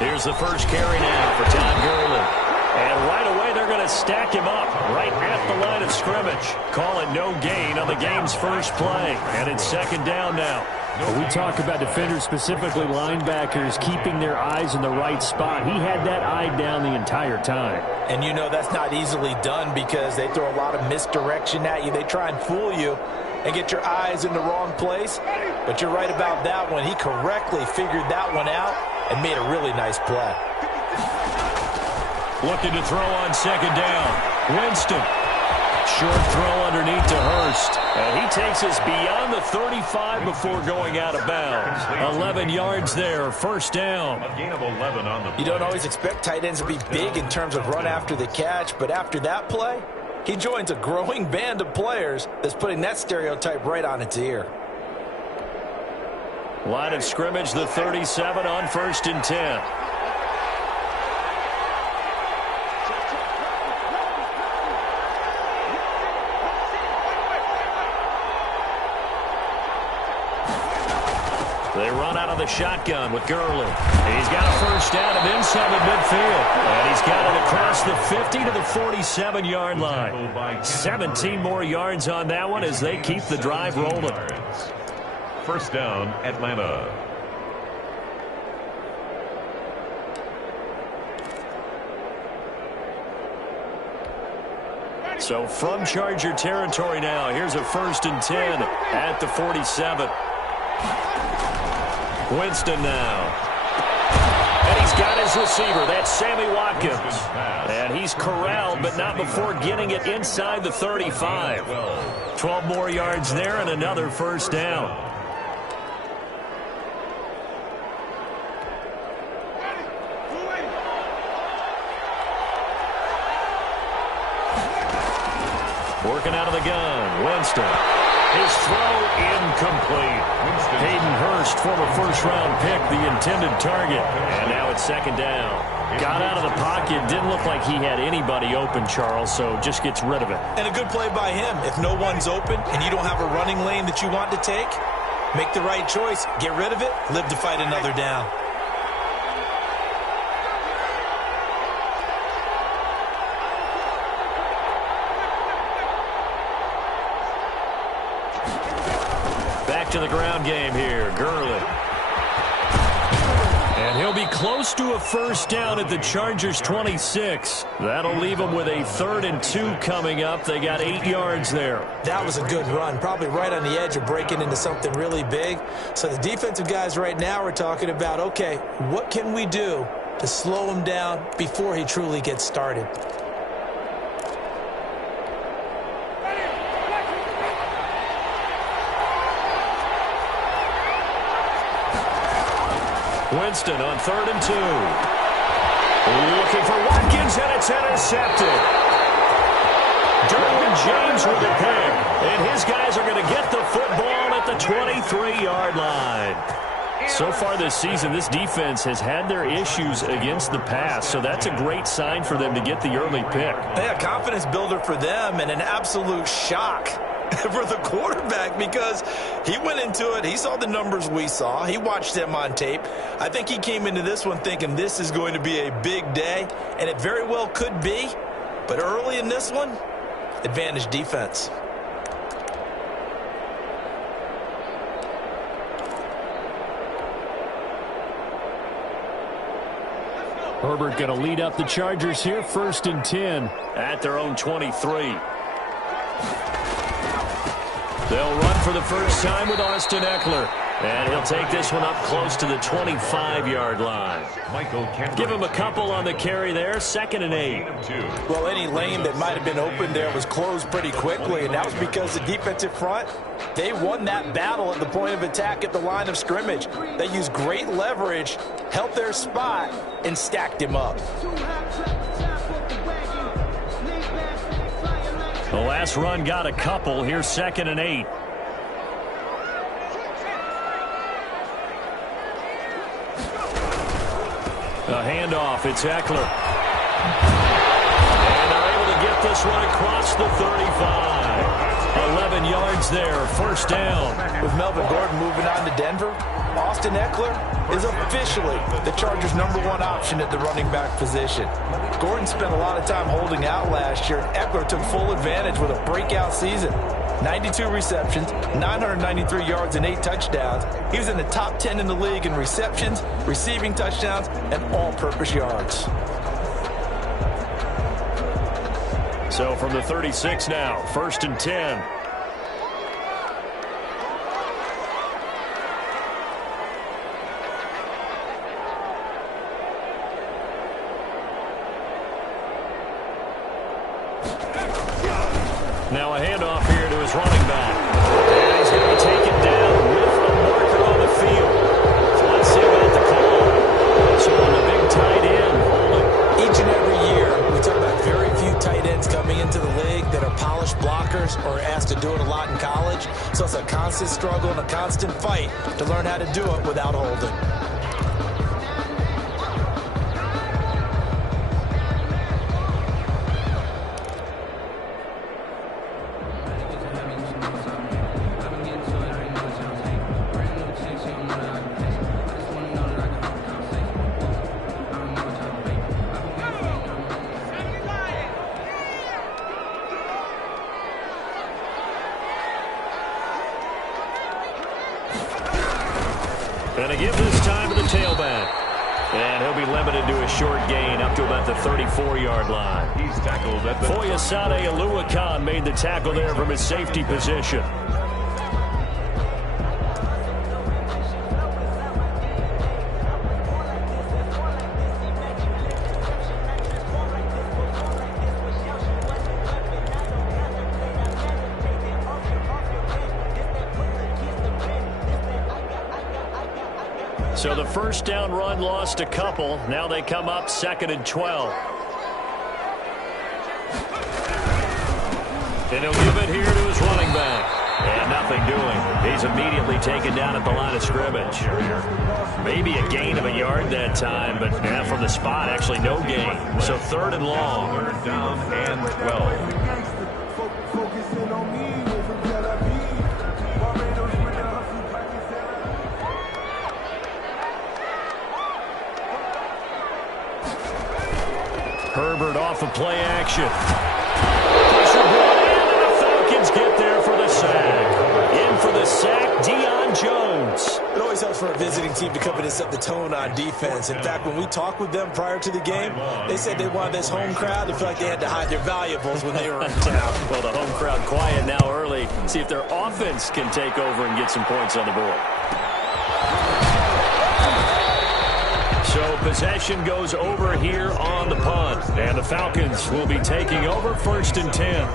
Here's the first carry now for Todd Gurley. And right away, they're going to stack him up right at the line of scrimmage. Call it no gain on the game's first play. And it's second down now. When we talk about defenders, specifically linebackers, keeping their eyes in the right spot, he had that eye down the entire time. And you know that's not easily done because they throw a lot of misdirection at you. They try and fool you and get your eyes in the wrong place. But you're right about that one. He correctly figured that one out and made a really nice play. Looking to throw on second down. Winston. Short throw underneath to Hurst. And he takes us beyond the 35 before going out of bounds. 11 yards there, first down. A gain of 11 on the play. You don't always expect tight ends to be big in terms of run after the catch, but after that play, he joins a growing band of players that's putting that stereotype right on its ear. Line of scrimmage, the 37 on 1st and 10. They run out of the shotgun with Gurley. He's got a first down of inside of midfield. And he's got it across the 50 to the 47-yard line. 17 more yards on that one as they keep the drive rolling. First down, Atlanta. So from Charger territory now, here's a 1st and 10 at the 47. Winston now. And he's got his receiver. That's Sammy Watkins. And he's corralled, but not before getting it inside the 35. 12 more yards there and another first down. Working out of the gun. Winston. His throw incomplete. Hayden Hurst, former first-round pick, the intended target. And now it's second down. Got out of the pocket. Didn't look like he had anybody open, Charles, so just gets rid of it. And a good play by him. If no one's open and you don't have a running lane that you want to take, make the right choice. Get rid of it. Live to fight another down. To the ground game here, Gurley. And he'll be close to a first down at the Chargers' 26. That'll leave them with a 3rd and 2 coming up. They got 8 yards there. That was a good run, probably right on the edge of breaking into something really big. So the defensive guys right now are talking about, okay, what can we do to slow him down before he truly gets started? Winston on 3rd and 2. Looking for Watkins, and it's intercepted. Derwin James with a pick. And his guys are going to get the football at the 23-yard line. So far this season, this defense has had their issues against the pass, so that's a great sign for them to get the early pick. Yeah, confidence builder for them and an absolute shock for the quarterback because he went into it. He saw the numbers we saw. He watched them on tape. I think he came into this one thinking this is going to be a big day, and it very well could be. But early in this one, advantage defense. Herbert going to lead up the Chargers here, 1st and 10. At their own 23. They'll run for the first time with Austin Eckler. And he'll take this one up close to the 25-yard line. Give him a couple on the carry there. 2nd and 8. Well, any lane that might have been open there was closed pretty quickly, and that was because the defensive front, they won that battle at the point of attack at the line of scrimmage. They used great leverage, held their spot, and stacked him up. The last run got a couple. Here's 2nd and 8. A handoff. It's Eckler. And they're able to get get this one across the 35. 11 yards there, first down. With Melvin Gordon moving on to Denver, Austin Eckler is officially the Chargers' #1 option at the running back position. Gordon spent a lot of time holding out last year. Eckler took full advantage with a breakout season. 92 receptions, 993 yards, and 8 touchdowns. He was in the top 10 in the league in receptions, receiving touchdowns, and all-purpose yards. So from the 36 now, first and 10. Now a handoff here to his running back. And he's going to be taken down with a marker on the field. So let's see about the call. So on the big tight end, holding. Each and every year, we talk about very few tight ends coming into the league that are polished blockers or asked to do it a lot in college. So it's a constant struggle and a constant fight to learn how to do it without holding. And a give this time to the tailback. And he'll be limited to a short gain up to about the 34-yard line. He's tackled at the... Foyesade Aluakan made the tackle there from his safety position. So the first down run lost a couple. Now they come up 2nd and 12. And he'll give it here to his running back. And nothing doing. He's immediately taken down at the line of scrimmage. Maybe a gain of a yard that time, but from the spot, actually no gain. So 3rd and long. 3rd down and 12. Herbert off of play action. Pressure brought in, and the Falcons get there for the sack. In for the sack, Deion Jones. It always helps for a visiting team to come in and set the tone on defense. In fact, when we talked with them prior to the game, they said they wanted this home crowd to feel like they had to hide their valuables when they were in town. Well, the home crowd quiet now early. See if their offense can take over and get some points on the board. So possession goes over here on the punt. And the Falcons will be taking over 1st and 10.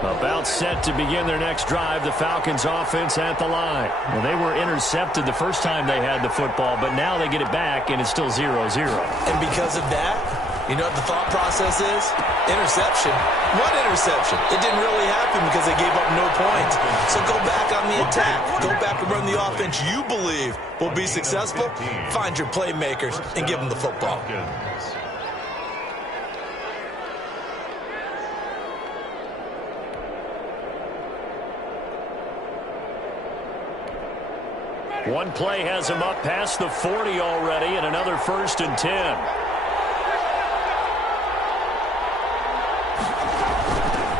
About set to begin their next drive, the Falcons offense at the line. Well, they were intercepted the first time they had the football, but now they get it back, and it's still 0-0. And because of that, you know what the thought process is? Interception. What interception? It didn't really happen because they gave up no points. So go back on the attack. Go back and run the offense you believe will be successful. Find your playmakers and give them the football. One play has him up past the 40 already, and another 1st and 10.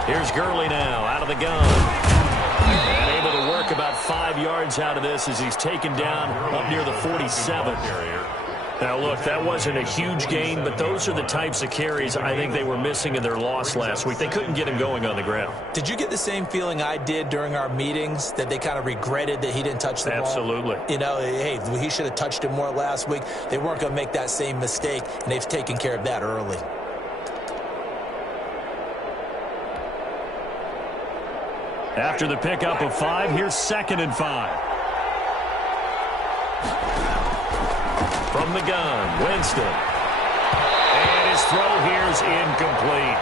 Here's Gurley now out of the gun. And able to work about 5 yards out of this as he's taken down up near the 47. Now, look, that wasn't a huge gain, but those are the types of carries I think they were missing in their loss last week. They couldn't get him going on the ground. Did you get the same feeling I did during our meetings, that they kind of regretted that he didn't touch the ball? Absolutely. You know, hey, he should have touched it more last week. They weren't going to make that same mistake, and they've taken care of that early. After the pickup of 5, here's 2nd and 5. From the gun, Winston. And his throw here's incomplete.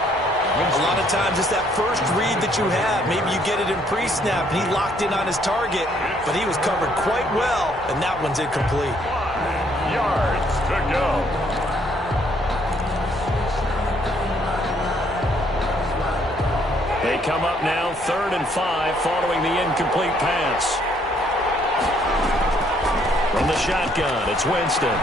A lot of times it's that first read that you have. Maybe you get it in pre-snap, and he locked in on his target, but he was covered quite well, and that one's incomplete. 5 yards to go. They come up now 3rd and 5 following the incomplete pass. From the shotgun, it's Winston.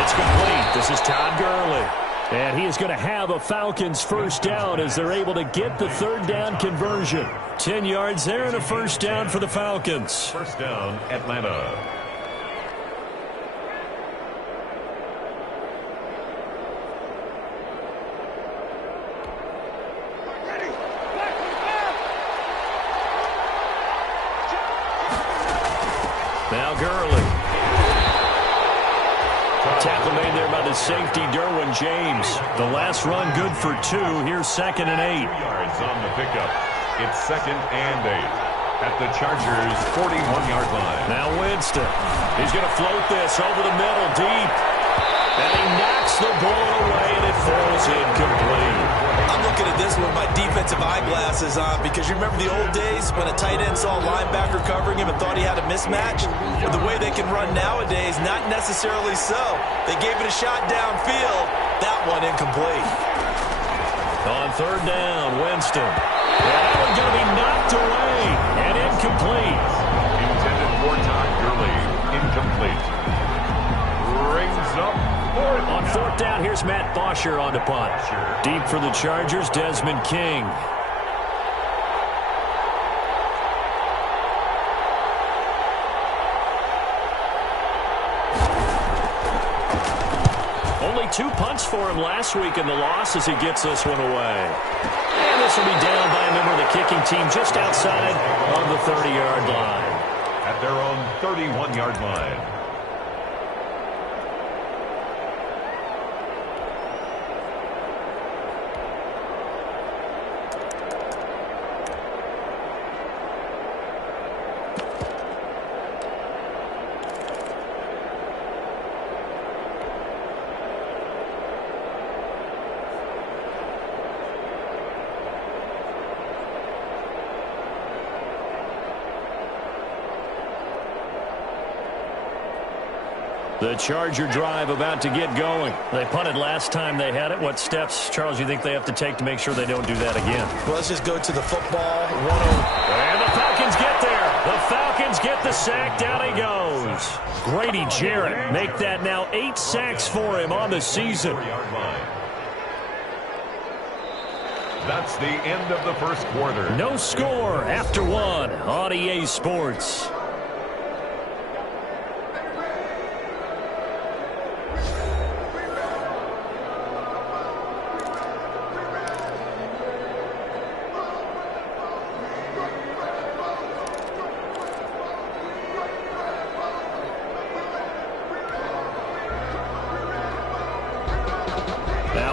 It's complete. This is Todd Gurley. And he is going to have a Falcons first down as they're able to get the 3rd down conversion. 10 yards there and a first down for the Falcons. First down, Atlanta. Now Gurley. Tackle made there by the safety, Derwin James. The last run good for 2. Here's 2nd and 8. 2 yards on the pickup. It's 2nd and 8 at the Chargers' 41-yard line. Now Winston. He's going to float this over the middle deep. And he knocks the ball away, and it falls incomplete. I'm looking at this with my defensive eyeglasses on because you remember the old days when a tight end saw a linebacker covering him and thought he had a mismatch? With the way they can run nowadays, not necessarily so. They gave it a shot downfield. That one incomplete. On 3rd down, Winston. And that one going to be knocked away and incomplete. Intended for Todd Gurley. Incomplete. Rings up. On 4th down, here's Matt Bosher on the punt. Deep for the Chargers, Desmond King. Only 2 punts for him last week in the loss as he gets this one away. And this will be down by a member of the kicking team just outside of the 30-yard line. At their own 31-yard line. The Charger drive about to get going. They punted last time they had it. What steps, Charles, you think they have to take to make sure they don't do that again? Well, let's just go to the football. And the Falcons get there. The Falcons get the sack. Down he goes. Grady Jarrett make that now 8 sacks for him on the season. That's the end of the first quarter. No score after 1 on EA Sports.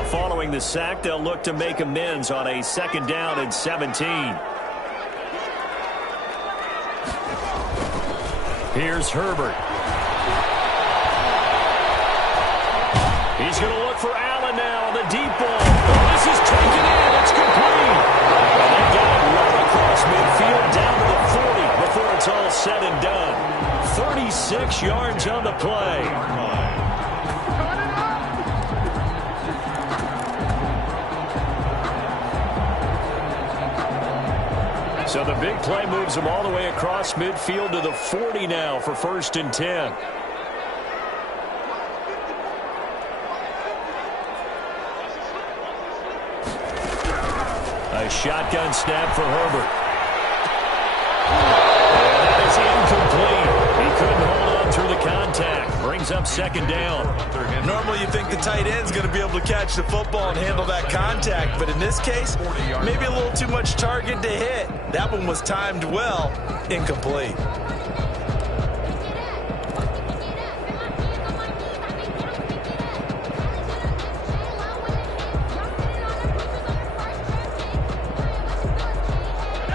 Following the sack, they'll look to make amends on a 2nd down and 17. Here's Herbert. He's going to look for Allen now on the deep ball. This is taken in. It's complete. And they got it right across midfield down to the 40 before it's all said and done. 36 yards on the play. So the big play moves them all the way across midfield to the 40 now for 1st and 10. A shotgun snap for Herbert. And that is incomplete. He couldn't hold on through the contact. Brings up 2nd down. Normally you think the tight end's going to be able to catch the football and handle that contact, but in this case, maybe a little too much target to hit. That one was timed well. Incomplete.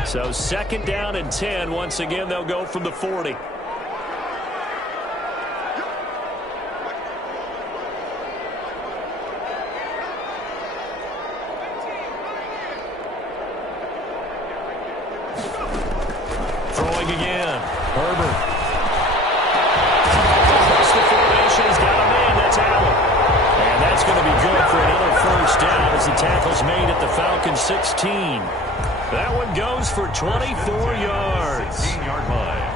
So 2nd down and 10. Once again, they'll go from the 40. throwing again. Herbert. Across the formation, he's got a man. That's Allen. And that's going to be good for another first down as the tackle's made at the Falcons' 16. That one goes for 24 yards. 16-yard line.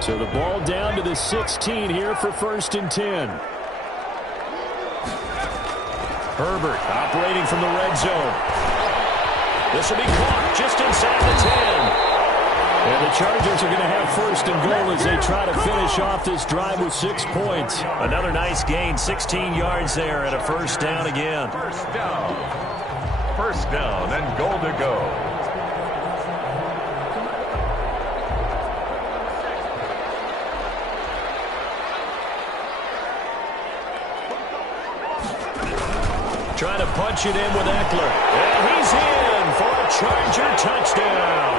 So the ball down to the 16 here for 1st and 10. Herbert operating from the red zone. This will be caught just inside the 10. And the Chargers are going to have 1st and goal as they try to finish off this drive with 6 points. Another nice gain, 16 yards there at a first down again. First down. First down and goal to go. Trying to punch it in with Eckler. And he's in for a Charger touchdown.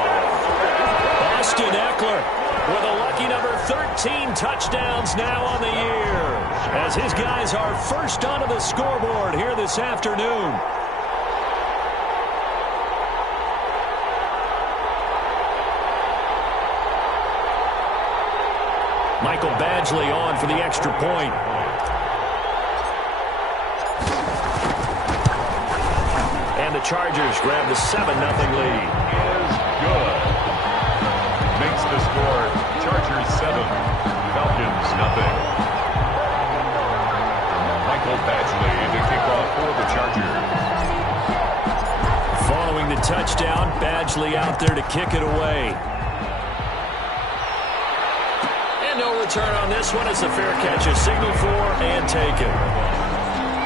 Austin Eckler with a lucky number 13 touchdowns now on the year, as his guys are first onto the scoreboard here this afternoon. Michael Badgley on for the extra point. And the Chargers grab the 7-0 lead. Is good. Makes the score Chargers 7, Falcons nothing. Michael Badgley to kick off for the Chargers. Following the touchdown, Badgley out there to kick it away. And no return on this one. It's a fair catch, a signal for and taken.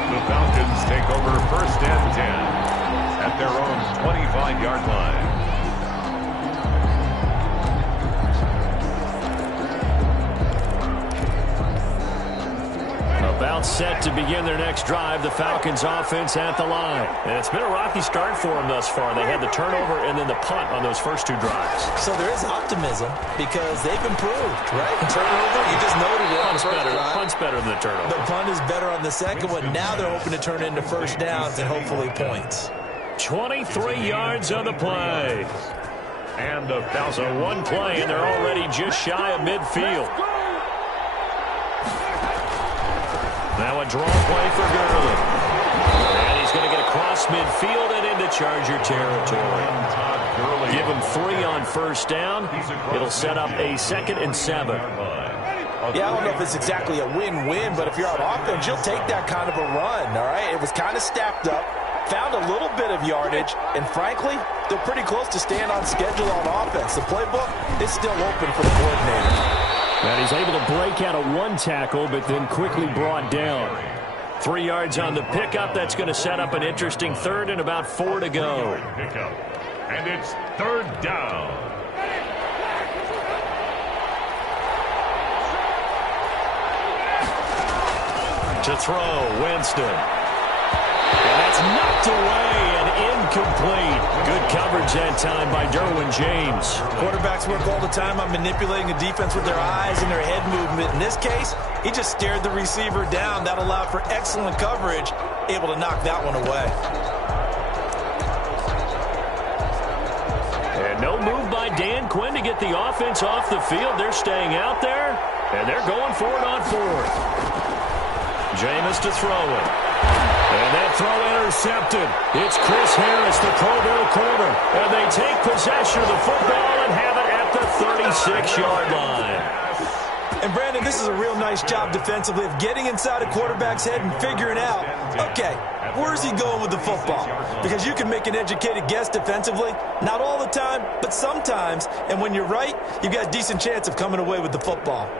The Falcons take over 1st and 10 at their own 25-yard line. About set to begin their next drive, the Falcons offense at the line. And it's been a rocky start for them thus far. They had the turnover and then the punt on those first 2 drives. So there is optimism because they've improved, right? Turnover, you just noted it. Punt's better than the turnover. The punt is better on the second one. Now they're hoping to turn it into first downs and hopefully points. 23 yards on the play. And the So one play, and they're already just shy of midfield. Now a draw play for Gurley. And he's going to get across midfield and into Charger territory. Give him 3 on first down. It'll set up a 2nd and 7. Yeah, I don't know if it's exactly a win-win, but if you're on offense, you'll take that kind of a run, all right? It was kind of stacked up, found a little bit of yardage, and frankly, they're pretty close to staying on schedule on offense. The playbook is still open for the coordinator. And he's able to break out of 1 tackle, but then quickly brought down. 3 yards on the pickup. That's going to set up an interesting 3rd and about 4 to go. And it's 3rd down. To throw, Winston. And that's knocked away and incomplete. Good coverage that time by Derwin James. Quarterbacks work all the time on manipulating the defense with their eyes and their head movement. In this case, he just stared the receiver down. That allowed for excellent coverage, able to knock that one away. And no move by Dan Quinn to get the offense off the field. They're staying out there, and they're going for it on 4th. Jameis to throw it. And that throw intercepted. It's Chris Harris, the Pro Bowl corner. And they take possession of the football and have it at the 36-yard line. And, Brandon, this is a real nice job defensively of getting inside a quarterback's head and figuring out, okay, where's he going with the football? Because you can make an educated guess defensively. Not all the time, but sometimes. And when you're right, you've got a decent chance of coming away with the football.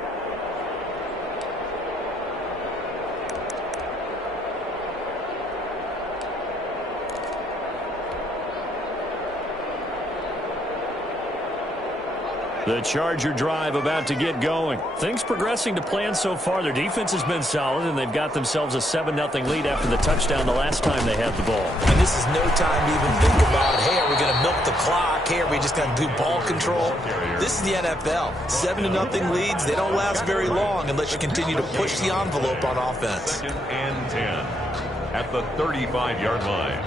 The Charger drive about to get going. Things progressing to plan so far. Their defense has been solid, and they've got themselves a 7-0 lead after the touchdown the last time they had the ball. And this is no time to even think about, hey, are we going to milk the clock? Hey, are we just going to do ball control? This is the NFL. 7-0 leads, they don't last very long unless you continue to push the envelope on offense. 2nd and 10 at the 35-yard line.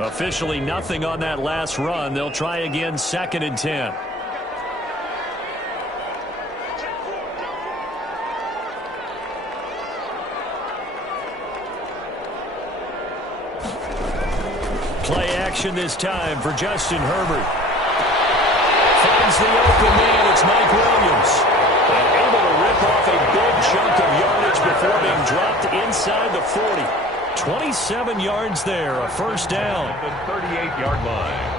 Officially nothing on that last run. They'll try again, 2nd and 10. Play action this time for Justin Herbert. Finds the open man. It's Mike Williams. And able to rip off a big chunk of yardage before being dropped inside the 40. 27 yards there, a first down. At the 38-yard line.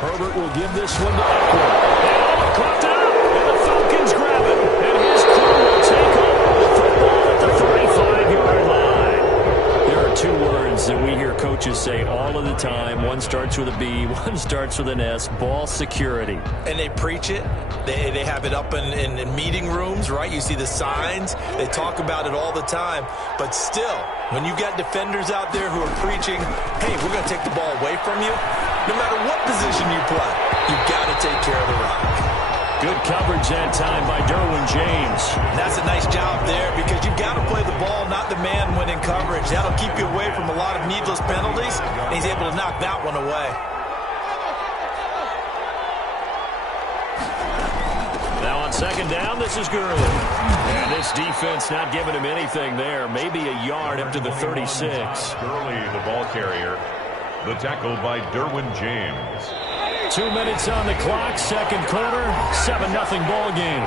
Herbert will give this one to Eckler. And caught up, and the Falcons grab it. And his crew will take over the football at the 35-yard line. There are two words that we hear coaches say all of the time. One starts with a B, one starts with an S, ball security. And they preach it. They have it up in meeting rooms, right? You see the signs. They talk about it all the time. But still, when you got defenders out there who are preaching, hey, we're going to take the ball away from you, no matter what position you play, you've got to take care of the rock. Good coverage that time by Derwin James. And that's a nice job there because you've got to play the ball, not the man when in coverage. That'll keep you away from a lot of needless penalties, and he's able to knock that one away. Now on 2nd down, this is Gurley. And this defense not giving him anything there. Maybe a yard up to the 36. Gurley, the ball carrier. The tackle by Derwin James. 2 minutes on the clock, 2nd quarter, 7-0 ball game.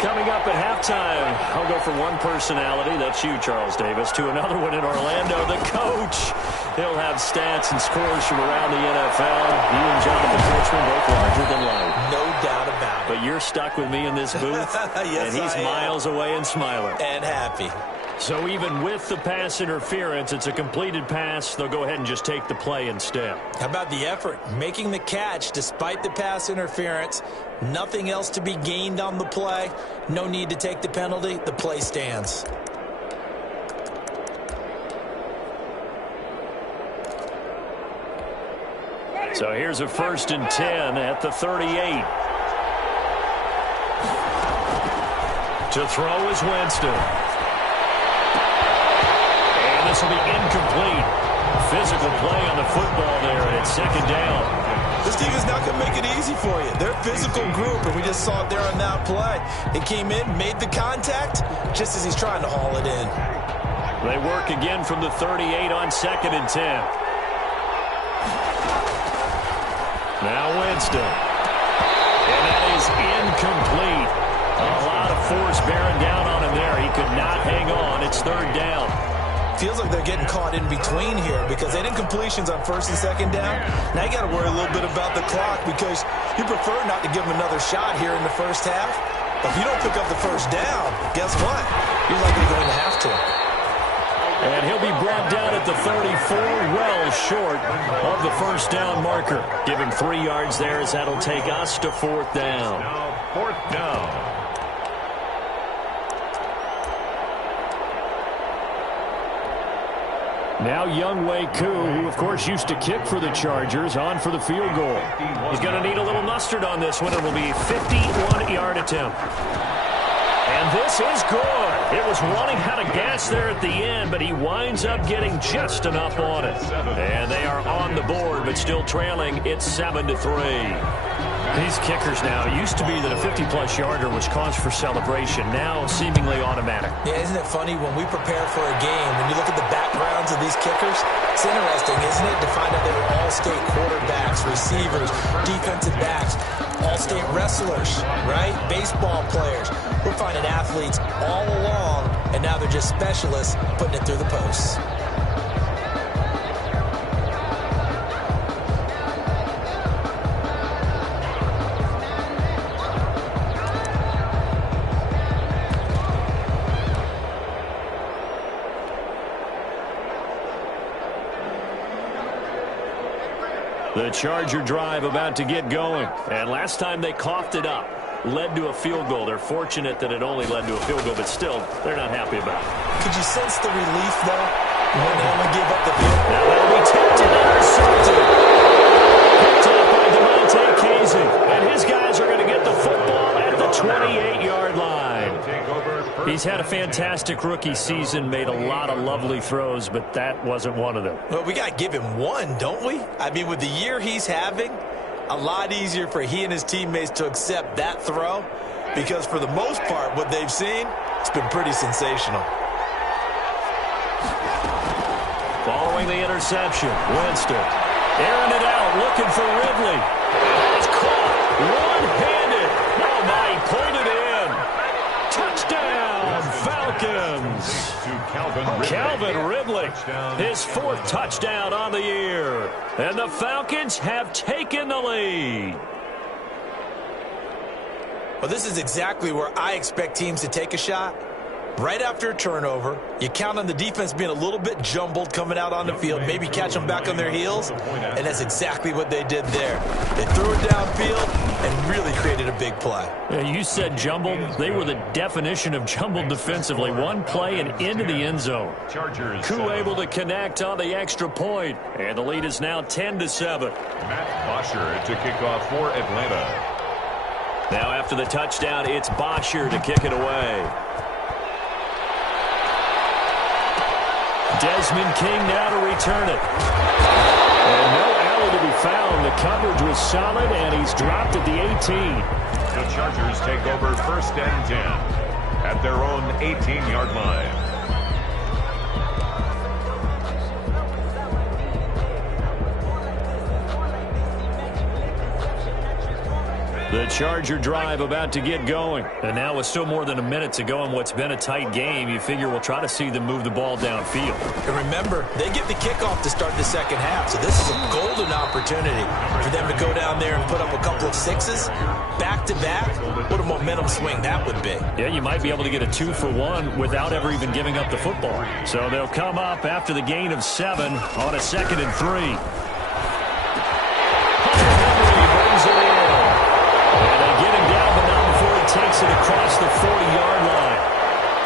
Coming up at halftime, I'll go from one personality, that's you, Charles Davis, to another one in Orlando, the coach. He'll have stats and scores from around the NFL. You and Jonathan Coachman both larger than life. No doubt about it. But you're stuck with me in this booth, yes, and he's miles away and smiling. And happy. So even with the pass interference, it's a completed pass. They'll go ahead and just take the play instead. How about the effort? Making the catch despite the pass interference. Nothing else to be gained on the play. No need to take the penalty. The play stands. So here's a 1st and 10 at the 38. To throw is Winston. And this will be incomplete. Physical play on the football there, and it's 2nd down. This team is not going to make it easy for you. They're a physical group, and we just saw it there on that play. It came in, made the contact, just as he's trying to haul it in. They work again from the 38 on 2nd and 10. Now Winston. And that is incomplete. A lot of force bearing down on him there. He could not hang on. It's 3rd down. Feels like they're getting caught in between here because they didn't completions on 1st and 2nd down. Now you got to worry a little bit about the clock because you prefer not to give them another shot here in the first half. But if you don't pick up the 1st down, guess what? You're likely going to have to. And he'll be brought down at the 34, well short of the 1st down marker. Give him 3 yards there as that'll take us to 4th down. Now 4th down. Now Younghoe Koo, who of course used to kick for the Chargers, on for the field goal. He's going to need a little mustard on this one. It will be a 51-yard attempt. And this is good. It was running out of gas there at the end, but he winds up getting just enough on it. And they are on the board, but still trailing. It's 7-3. These kickers now, it used to be that a 50-plus yarder was cause for celebration. Now seemingly automatic. Yeah, isn't it funny when we prepare for a game, when you look at the backgrounds of these kickers? It's interesting, isn't it, to find out they were all-state quarterbacks, receivers, defensive backs, all-state wrestlers, right? Baseball players. We're finding athletes all along, and now they're just specialists putting it through the posts. The Charger drive about to get going. And last time they coughed it up, led to a field goal. They're fortunate that it only led to a field goal, but still, they're not happy about it. Could you sense the relief, though, when they only gave up the field? Now that'll be tipped and intercepted. Picked up by Demonte Casey. And his guys are going to get the football at the 28-yard line. He's had a fantastic rookie season, made a lot of lovely throws, but that wasn't one of them. Well, we got to give him one, don't we? I mean, with the year he's having, a lot easier for he and his teammates to accept that throw because for the most part, what they've seen, it's been pretty sensational. Following the interception, Winston airing it out, looking for Ridley. It's caught one-handed. Oh, my, he pulled it in. Touchdown, Falcons. Calvin Ridley, his fourth touchdown on the year. And the Falcons have taken the lead. Well, this is exactly where I expect teams to take a shot. Right after a turnover, you count on the defense being a little bit jumbled coming out on the field, maybe catch them back on their heels, and that's exactly what they did there. They threw it downfield and really created a big play. You said jumbled. They were the definition of jumbled defensively. One play and into the end zone. Koo able to connect on the extra point, and the lead is now 10-7. Matt Bosher to kick off for Atlanta. Now after the touchdown, it's Bosher to kick it away. Desmond King now to return it. And no alley to be found. The coverage was solid, and he's dropped at the 18. The Chargers take over 1st and 10 at their own 18-yard line. The Charger drive about to get going. And now with still more than a minute to go in what's been a tight game, you figure we'll try to see them move the ball downfield. And remember, they get the kickoff to start the second half, so this is a golden opportunity for them to go down there and put up a couple of sixes back-to-back. What a momentum swing that would be. Yeah, you might be able to get a 2-for-1 without ever even giving up the football. So they'll come up after the gain of 7 on a 2nd and 3. Henry brings it in. And they get him down, but not before he takes it across the 40-yard line.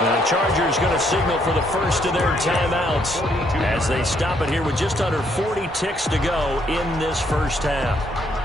And the Chargers going to signal for the first of their timeouts as they stop it here with just under 40 ticks to go in this first half.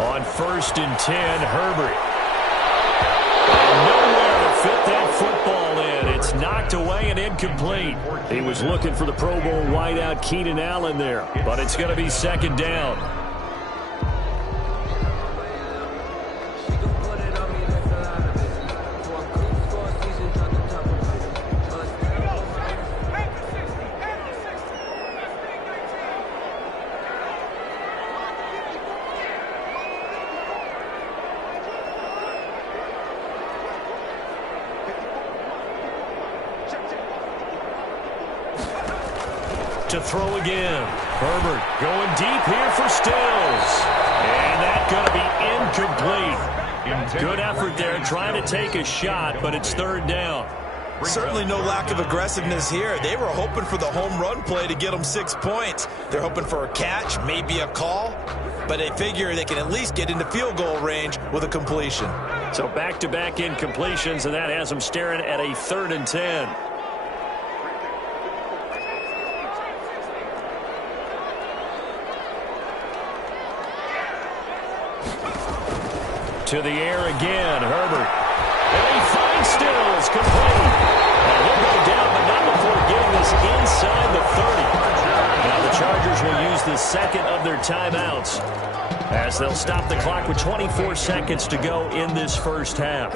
On 1st and 10, Herbert. And nowhere to fit that football in. It's knocked away and incomplete. He was looking for the Pro Bowl wideout Keenan Allen there, but it's going to be 2nd down. To throw again. Herbert going deep here for Stills. And that's going to be incomplete. Good effort there trying to take a shot, but it's 3rd down. Certainly no lack of aggressiveness here. They were hoping for the home run play to get them 6 points. They're hoping for a catch, maybe a call, but they figure they can at least get into field goal range with a completion. So back-to-back incompletions, and that has them staring at a 3rd and 10. To the air again, Herbert. And he finds Stills, complete. And he'll go down, but not before getting this inside the 30. Now the Chargers will use the second of their timeouts as they'll stop the clock with 24 seconds to go in this first half.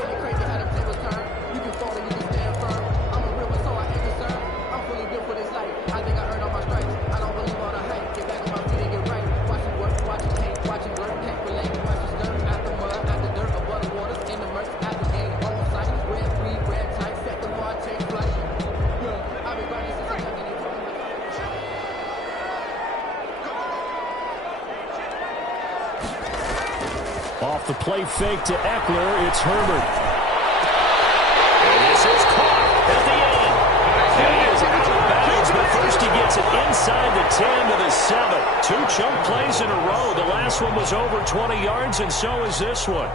Off the play fake to Eckler, it's Herbert. And this is caught at the end. And he is out of bounds, but first he gets it inside the 10 to the 7. 2 chunk plays in a row. The last one was over 20 yards, and so is this one.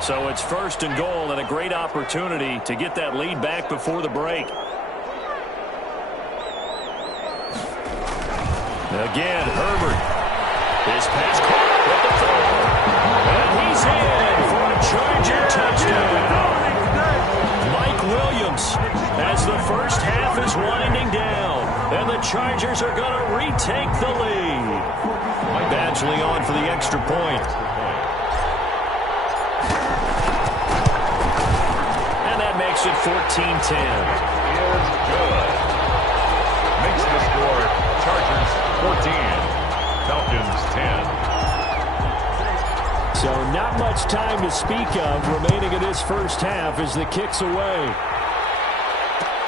So it's first and goal, and a great opportunity to get that lead back before the break. Again, Herbert. His pass caught with the throw. And he's in for a Charger touchdown. Mike Williams as the first half is winding down. And the Chargers are going to retake the lead. Badgley on for the extra point. And that makes it 14-10. Good. Makes the score Chargers 14. Falcons 10. So not much time to speak of remaining in this first half as the kick's away.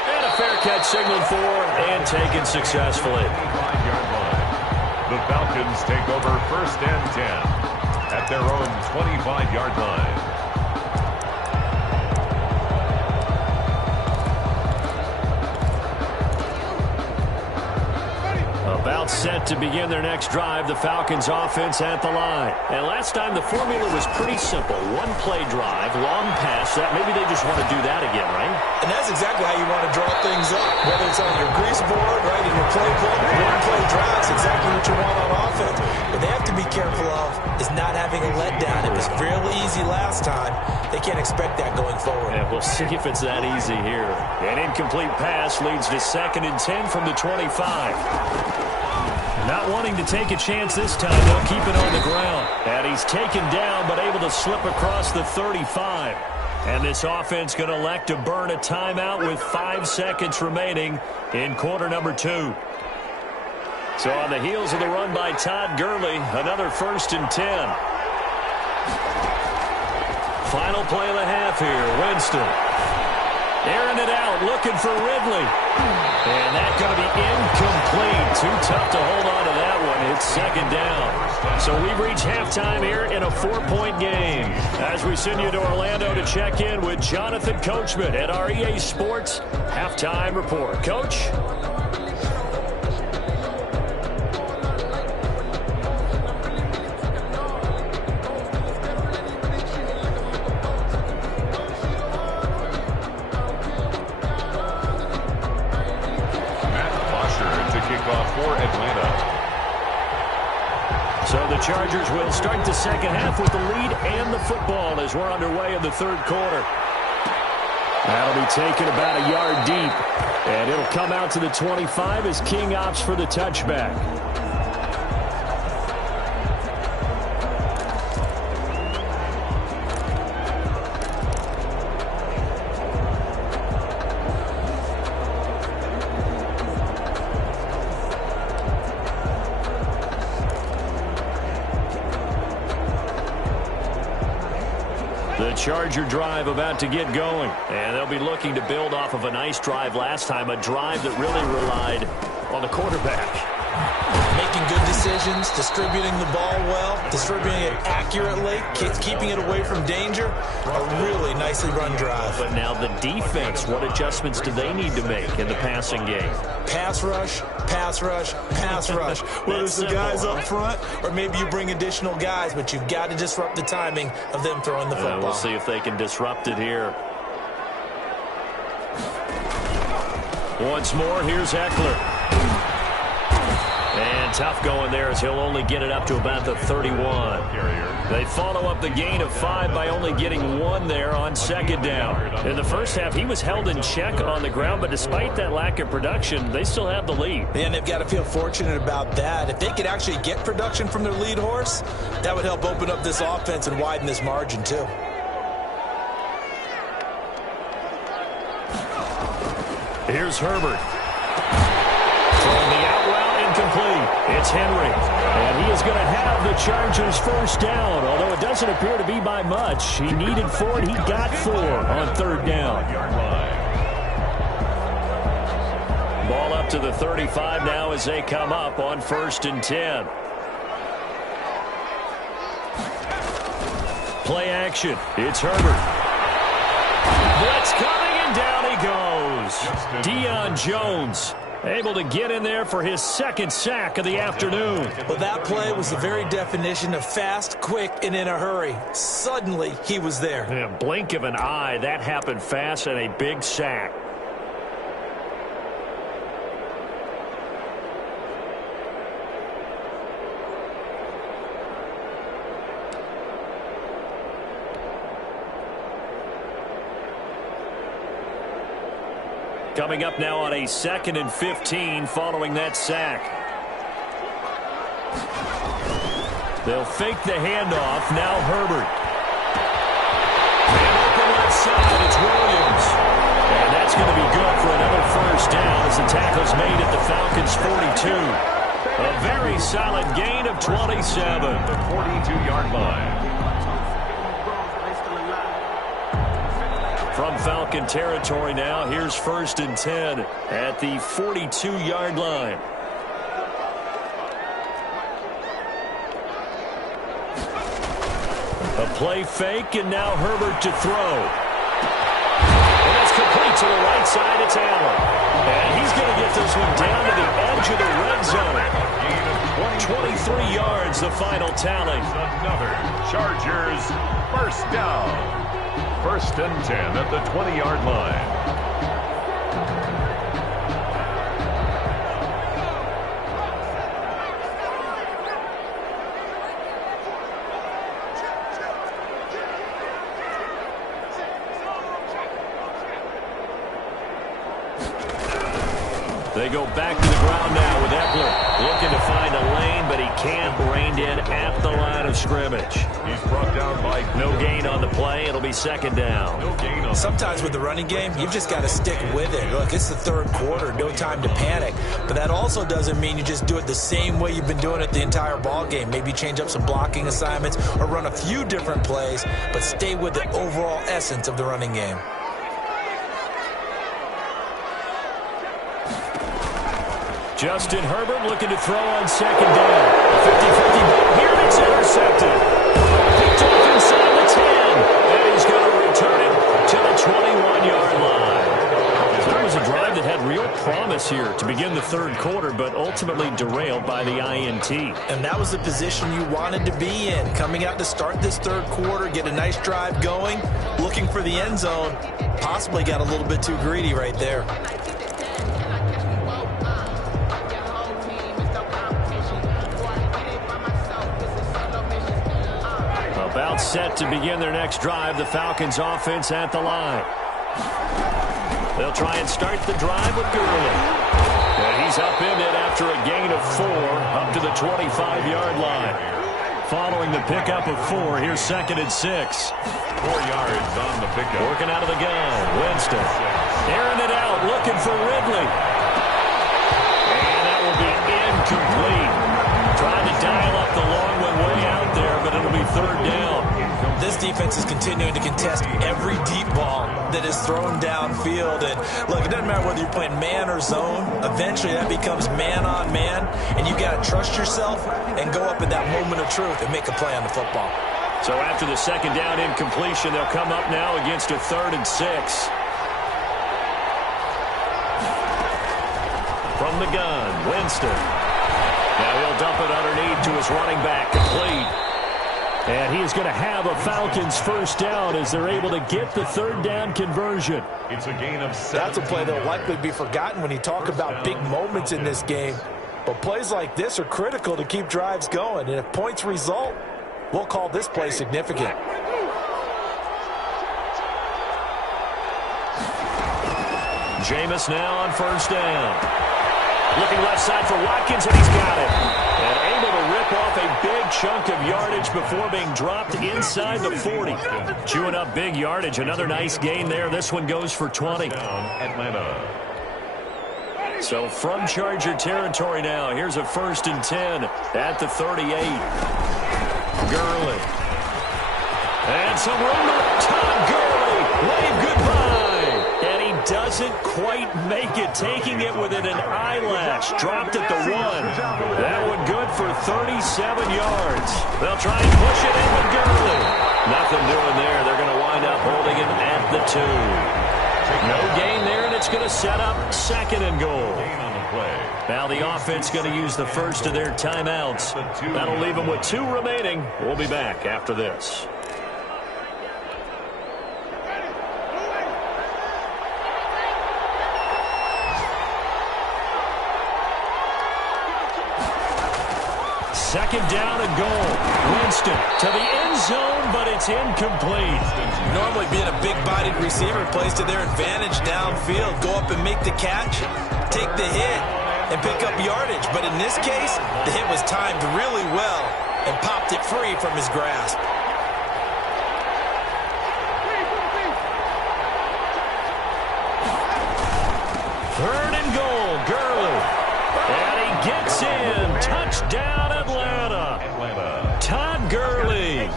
And a fair catch signaled for and taken successfully. 5-yard line. The Falcons take over first and 10 at their own 25-yard line. About set to begin their next drive, the Falcons offense at the line. And last time the formula was pretty simple. One play drive, long pass. That maybe they just want to do that again, right? And that's exactly how you want to draw things up. Whether it's on your grease board, right, in your playbook, one play drive, it's exactly what you want on offense. What they have to be careful of is not having a letdown. It was real easy last time. They can't expect that going forward. Yeah, we'll see if it's that easy here. An incomplete pass leads to 2nd and 10 from the 25. Not wanting to take a chance this time, they'll keep it on the ground. And he's taken down, but able to slip across the 35. And this offense going to elect to burn a timeout with 5 seconds remaining in quarter number 2. So on the heels of the run by Todd Gurley, another 1st and 10. Final play of the half here, Winston. Airing it out, looking for Ridley. And that's going to be incomplete. Too tough to hold on to that one. It's 2nd down. So we've reached halftime here in a 4-point game. As we send you to Orlando to check in with Jonathan Coachman at our EA Sports Halftime Report. Coach? For Atlanta. So the Chargers will start the second half with the lead and the football as we're underway in the 3rd quarter. That'll be taken about a yard deep. And it'll come out to the 25 as King opts for the touchback. The Charger drive about to get going. And they'll be looking to build off of a nice drive last time, a drive that really relied on the quarterback. Making good decisions, distributing the ball well, distributing it accurately, keeping it away from danger. A really nicely run drive. But now the defense, what adjustments do they need to make in the passing game? Pass rush, pass rush, pass rush. Whether it's the guys up front or maybe you bring additional guys, but you've got to disrupt the timing of them throwing the football. We'll see if they can disrupt it here. Once more, here's Eckler. And tough going there as he'll only get it up to about the 31. They follow up the gain of 5 by only getting 1 there on second down. In the first half, he was held in check on the ground, but despite that lack of production, they still have the lead. And they've got to feel fortunate about that. If they could actually get production from their lead horse, that would help open up this offense and widen this margin too. Here's Herbert. Throwing the out route, incomplete. It's Henry. And he is going to have the Chargers first down, although it doesn't appear to be by much. He needed 4, and he got 4 on third down. Ball up to the 35 now as they come up on 1st and 10. Play action. It's Herbert. Blitz coming, and down he goes. Deion Jones able to get in there for his 2nd sack of the afternoon. Well, that play was the very definition of fast, quick, and in a hurry. Suddenly, he was there. In a blink of an eye, that happened fast, and a big sack. Coming up now on a 2nd and 15 following that sack. They'll fake the handoff. Now Herbert. And open left side, it's Williams. And that's going to be good for another first down as the tackle's made at the Falcons' 42. A very solid gain of 27. The 42-yard line. From Falcon territory now, here's 1st and 10 at the 42-yard line. A play fake, and now Herbert to throw. And that's complete to the right side. It's Allen. And he's going to get this one down to the edge of the red zone. 23 yards, the final tally. Another Chargers first down. 1st and 10 at the 20-yard line. They go back to the ground now with Eckler, looking to find a lane, but he can't. Reined in at the line of scrimmage. He's brought down by no gain on the play. It'll be 2nd down. No gain on. Sometimes with the running game, you've just got to stick with it. Look, it's the 3rd quarter, no time to panic. But that also doesn't mean you just do it the same way you've been doing it the entire ball game. Maybe change up some blocking assignments or run a few different plays, but stay with the overall essence of the running game. Justin Herbert looking to throw on 2nd down. 50-50 ball here, and it's intercepted. Picked off inside the 10, and he's going to return it to the 21-yard line. So that was a drive that had real promise here to begin the 3rd quarter, but ultimately derailed by the INT. And that was the position you wanted to be in. Coming out to start this 3rd quarter, get a nice drive going, looking for the end zone. Possibly got a little bit too greedy right there. About set to begin their next drive, the Falcons offense at the line. They'll try and start the drive with Gurley. And he's upended after a gain of 4 up to the 25-yard line. Following the pickup of 4, here's 2nd and 6. 4 yards on the pickup. Working out of the gun, Winston. Airing it out, looking for Ridley. And that will be incomplete. Trying to dial up the long one way out there, but it'll be 3rd down. This defense is continuing to contest every deep ball that is thrown downfield. And look, it doesn't matter whether you're playing man or zone. Eventually, that becomes man on man, and you got to trust yourself and go up in that moment of truth and make a play on the football. So after the 2nd down incompletion, they'll come up now against a 3rd and 6. From the gun, Winston. Now he'll dump it underneath to his running back, complete. And he is going to have a Falcons first down as they're able to get the 3rd down conversion. It's a gain of 7. That's a play that will likely be forgotten when you talk about big moments in this game. But plays like this are critical to keep drives going. And if points result, we'll call this play significant. Jameis now on first down. Looking left side for Watkins, and he's got it. And able to rip off a big chunk of yardage before being dropped inside the 40. Chewing up big yardage. Another nice gain there. This one goes for 20. Atlanta. So from Charger territory now, here's a 1st and 10 at the 38. Gurley. And some room to Todd Gurley. Wave goodbye. And he doesn't quite make it, taking it within an eyelash. Dropped at the 1. That one good for 37 yards. They'll try and push it in with Gurley. Nothing doing there. They're going to wind up holding him at the 2. No gain there, and it's going to set up 2nd and goal. Now the offense going to use the first of their timeouts. That'll leave them with 2 remaining. We'll be back after this. Second down and goal. Winston to the end zone, but it's incomplete. Normally being a big-bodied receiver plays to their advantage downfield. Go up and make the catch, take the hit, and pick up yardage. But in this case, the hit was timed really well and popped it free from his grasp. Third and goal, Gurley. And he gets in. Touchdown, Atlanta. Todd Gurley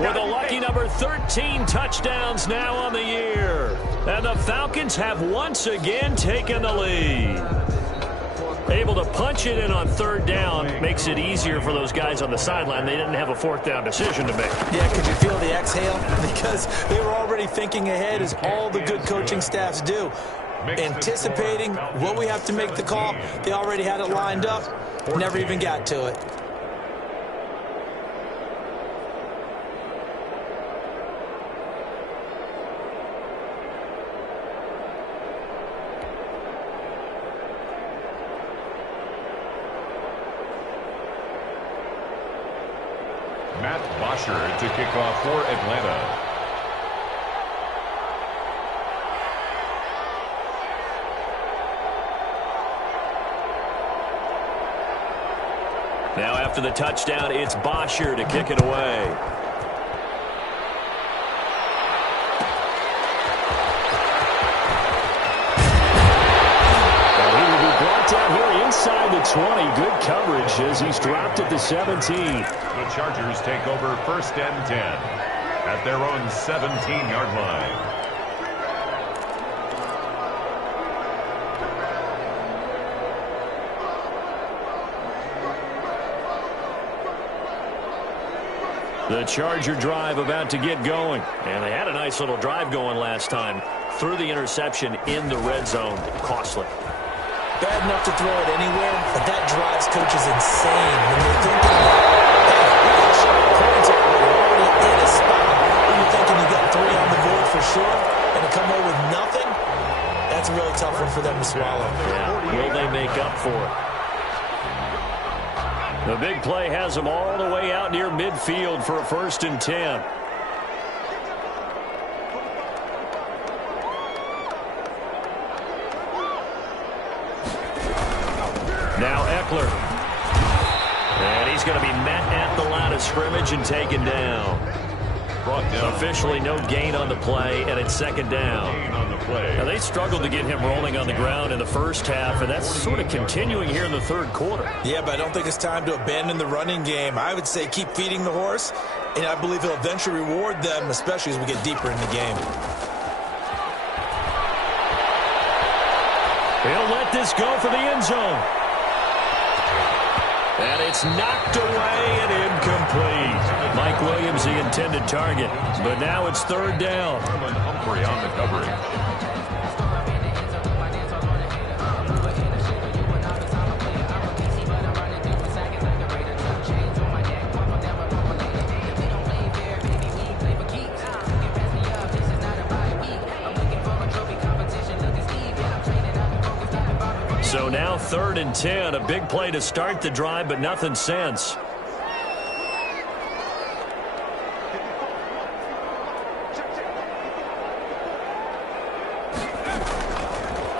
with a lucky number 13 touchdowns now on the year. And the Falcons have once again taken the lead. Able to punch it in on 3rd down makes it easier for those guys on the sideline. They didn't have a 4th down decision to make. Yeah, could you feel the exhale? Because they were already thinking ahead, as all the good coaching staffs do. Anticipating what we have to make the call. They already had it lined up. Never even got to it. Matt Bosher to kick off for Atlanta. Now after the touchdown, it's Bosher to kick it away. And he will be brought down here inside the 20. Good coverage as he's dropped at the 17. The Chargers take over 1st and 10 at their own 17-yard line. The Charger drive about to get going. And they had a nice little drive going last time. Threw the interception in the red zone. Costly. Bad enough to throw it anywhere, but that drives coaches insane when they're thinking about, hey, we got shot points already in a spot when you're thinking you got 3 on the board for sure, and to come away with nothing, that's a really tough one for them to swallow. Yeah. Will they make up for it? The big play has them all the way out near midfield for a 1st and 10. Now Eckler. And he's going to be met at the line of scrimmage and taken down. Officially no gain on the play, and it's 2nd down. Now they struggled to get him rolling on the ground in the first half, and that's sort of continuing here in the 3rd quarter. Yeah, but I don't think it's time to abandon the running game. I would say keep feeding the horse, and I believe he'll eventually reward them, especially as we get deeper in the game. He'll let this go for the end zone. And it's knocked away and incomplete. Mike Williams, the intended target. But now it's 3rd down. Humphrey on the coverage. So now 3rd and 10. A big play to start the drive, but nothing since.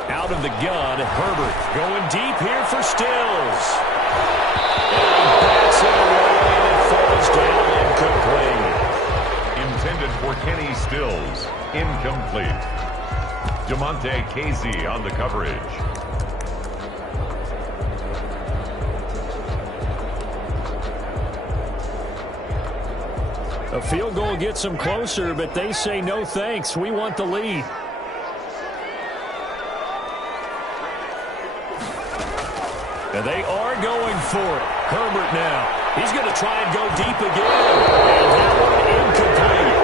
Out of the gun, Herbert going deep here for Stills. And he bats it away, and it falls down incomplete. Intended for Kenny Stills. Incomplete. Jamonte Casey on the coverage. A field goal gets them closer, but they say no thanks. We want the lead. And they are going for it. Herbert now. He's going to try and go deep again. And that one incomplete.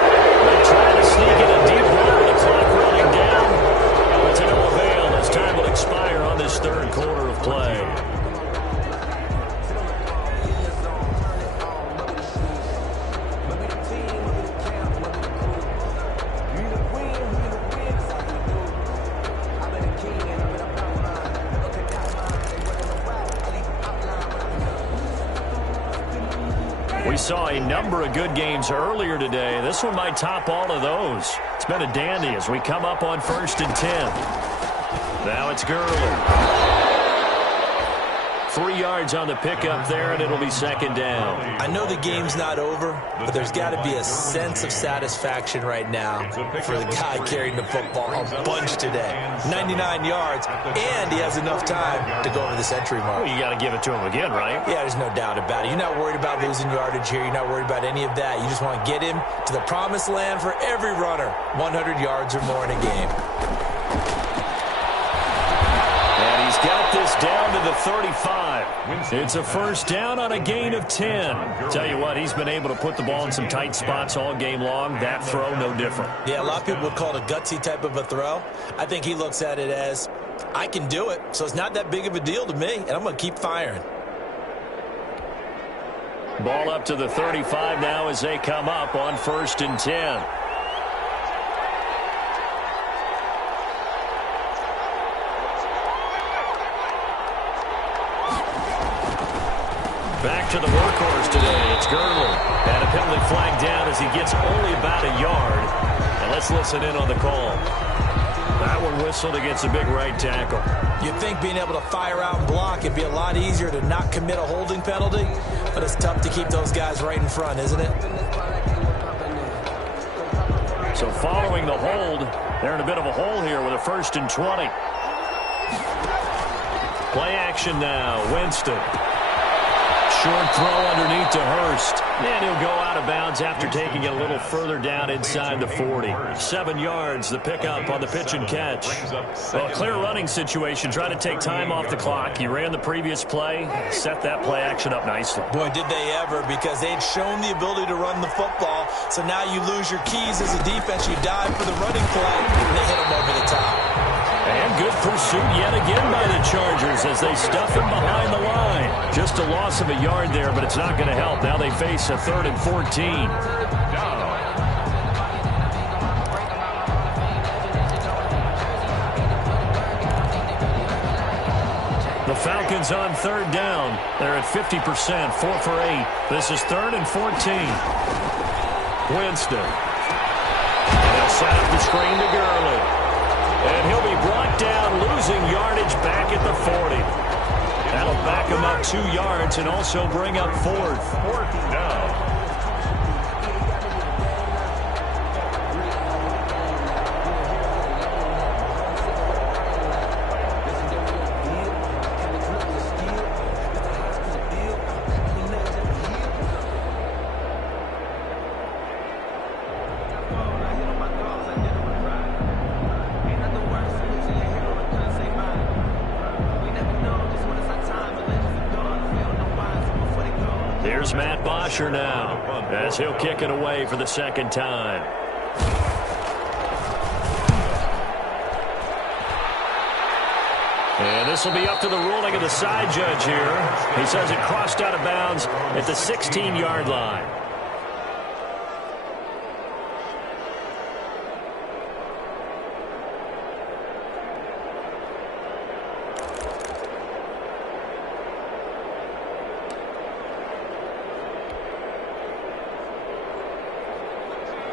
They try to sneak in a deep run with the clock running down. But to no avail as time will expire on this 3rd quarter of play. We saw a number of good games earlier today. This one might top all of those. It's been a dandy as we come up on 1st and 10. Now it's Gurley. 3 yards on the pickup there, and it'll be 2nd down. I know the game's not over, but there's got to be a sense of satisfaction right now for the guy carrying the football a bunch today. 99 yards, and he has enough time to go over the century mark. Well, you got to give it to him again, right? Yeah, there's no doubt about it. You're not worried about losing yardage here. You're not worried about any of that. You just want to get him to the promised land for every runner, 100 yards or more in a game. He's got this down to the 35. It's a 1st down on a gain of 10. Tell you what, he's been able to put the ball in some tight spots all game long. That throw, no different. Yeah, a lot of people would call it a gutsy type of a throw. I think he looks at it as, I can do it, so it's not that big of a deal to me, and I'm going to keep firing. Ball up to the 35 now as they come up on 1st and 10. Back to the workhorse today. It's Gurley. And a penalty flag down as he gets only about a yard. And let's listen in on the call. That one whistled against a big right tackle. You'd think being able to fire out and block it'd be a lot easier to not commit a holding penalty, but it's tough to keep those guys right in front, isn't it? So following the hold, they're in a bit of a hole here with a 1st and 20. Play action now. Winston. Short throw underneath to Hurst. And he'll go out of bounds after taking it a little further down inside the 40. 7 yards, the pickup on the pitch and catch. Well, a clear running situation. Try to take time off the clock. He ran the previous play, set that play action up nicely. Boy, did they ever, because they'd shown the ability to run the football. So now you lose your keys as a defense. You dive for the running play, and they hit him over the top. And good pursuit yet again by the Chargers as they stuff him behind the line. Just a loss of a yard there, but it's not going to help. Now they face a 3rd and 14. The Falcons on 3rd down. They're at 50%, 4 for 8. This is 3rd and 14. Winston. And they'll set up the screen to Gurley. And he'll be brought down, losing yardage back at the 40. That'll back him up 2 yards and also bring up 4th. 4th down. Here's Matt Bosher now as he'll kick it away for the 2nd time. And this will be up to the ruling of the side judge here. He says it crossed out of bounds at the 16-yard line.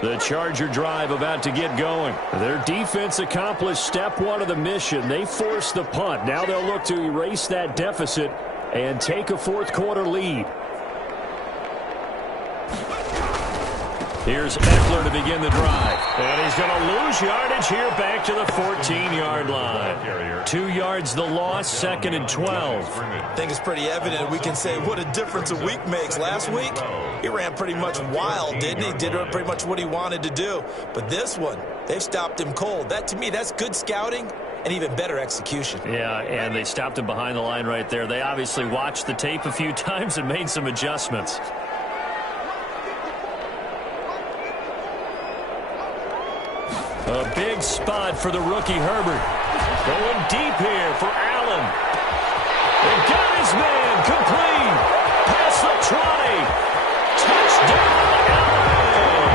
The Charger drive about to get going. Their defense accomplished step one of the mission. They forced the punt. Now they'll look to erase that deficit and take a fourth quarter lead. Here's Eckler to begin the drive. And he's going to lose yardage here back to the 14-yard line. 2 yards the loss, second and 12. I think it's pretty evident. We can say what a difference a week makes. Last week, he ran pretty much wild, didn't he? Did pretty much what he wanted to do. But this one, they've stopped him cold. That, to me, that's good scouting and even better execution. Yeah, and they stopped him behind the line right there. They obviously watched the tape a few times and made some adjustments. A big spot for the rookie Herbert. Going deep here for Allen. They got his man complete. Past the 20. Touchdown, Allen.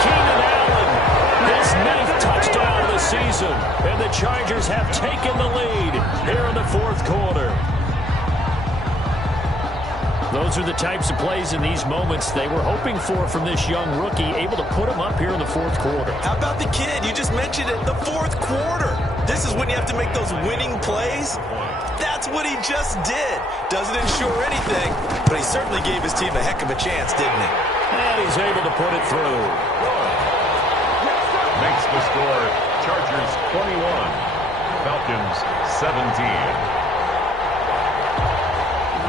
Keenan Allen, his 9th touchdown of the season. And the Chargers have taken the lead here in the fourth quarter. Those are the types of plays in these moments they were hoping for from this young rookie, able to put him up here in the fourth quarter. How about the kid? You just mentioned it, the fourth quarter. This is when you have to make those winning plays. That's what he just did. Doesn't ensure anything, but he certainly gave his team a heck of a chance, didn't he? And he's able to put it through. Makes the score Chargers 21, Falcons 17.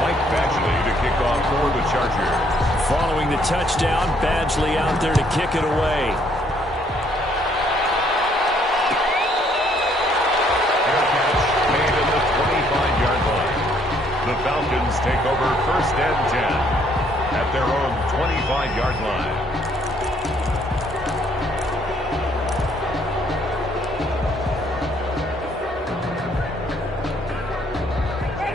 Mike Badgley to kick off for the Chargers. Following the touchdown, Badgley out there to kick it away. Fair catch made at the 25-yard line. The Falcons take over first and 10 at their own 25-yard line.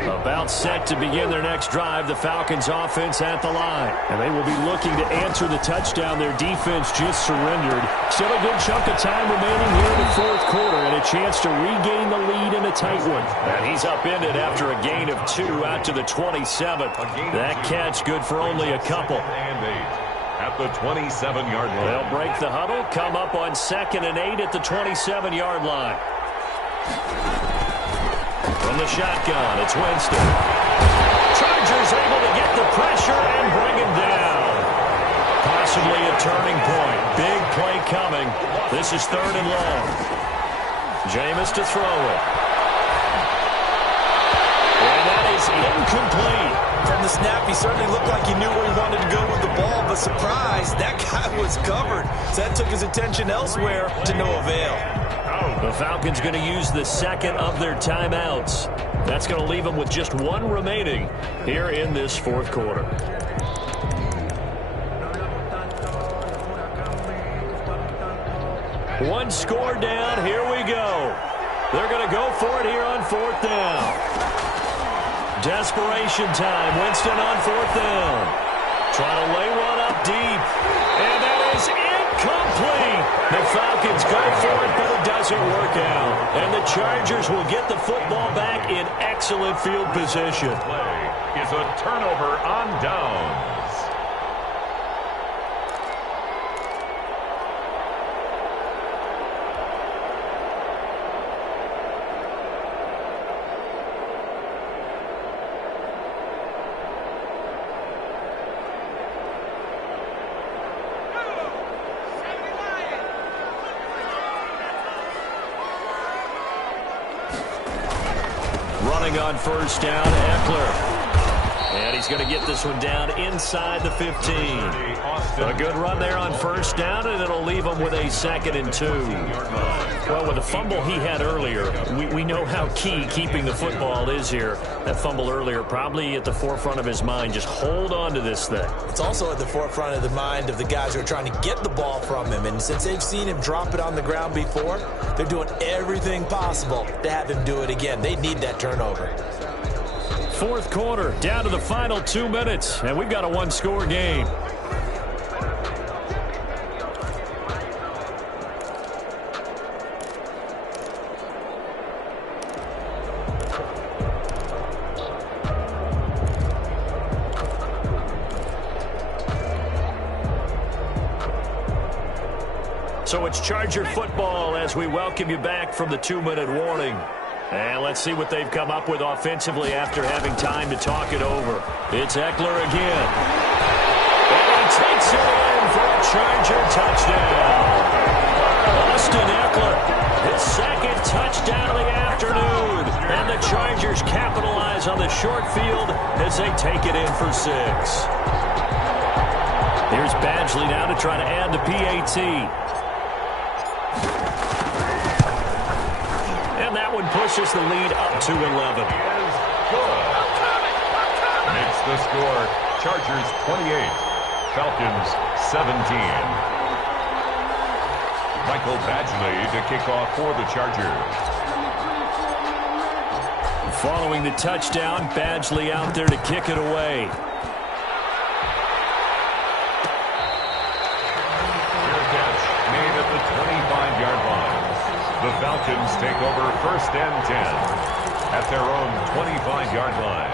About set to begin their next drive, the Falcons offense at the line. And they will be looking to answer the touchdown their defense just surrendered. Still a good chunk of time remaining here in the fourth quarter and a chance to regain the lead in a tight one. And he's upended after a gain of 2 out to the 27th. That catch good for only a couple. And 8 at the 27-yard line. They'll break the huddle, come up on 2nd and 8 at the 27-yard line. From the shotgun, it's Winston. Chargers able to get the pressure and bring him down. Possibly a turning point. Big play coming. This is 3rd and long. Jameis to throw it. And that is incomplete. From the snap, he certainly looked like he knew where he wanted to go with the ball, but surprise, that guy was covered. So that took his attention elsewhere to no avail. The Falcons going to use the second of their timeouts. That's going to leave them with just 1 remaining here in this fourth quarter. One score down. Here we go. They're going to go for it here on 4th down. Desperation time. Winston on 4th down. Trying to lay one up deep. And that is incomplete. The Falcons go for it, but it doesn't work out. And the Chargers will get the football back in excellent field position. Play is a turnover on downs. Running on 1st down, Eckler. And he's going to get this one down inside the 15. A good run there on 1st down, and it'll leave him with a 2nd and 2. Well, with the fumble he had earlier, we know how key keeping the football is here. That fumble earlier probably at the forefront of his mind. Just hold on to this thing. It's also at the forefront of the mind of the guys who are trying to get the ball from him. And since they've seen him drop it on the ground before, they're doing everything possible to have him do it again. They need that turnover. Fourth quarter, down to the final 2 minutes, and we've got a 1-score game. So it's Charger football as we welcome you back from the 2-minute warning. And let's see what they've come up with offensively after having time to talk it over. It's Eckler again. And he takes it in for a Charger touchdown. Austin Eckler, his second touchdown of the afternoon. And the Chargers capitalize on the short field as they take it in for 6. Here's Badgley now to try to add the PAT. And that one pushes the lead up to 11. Makes the score Chargers 28, Falcons 17. Michael Badgley to kick off for the Chargers. Following the touchdown, Badgley out there to kick it away. The Falcons take over 1st and 10 at their own 25-yard line.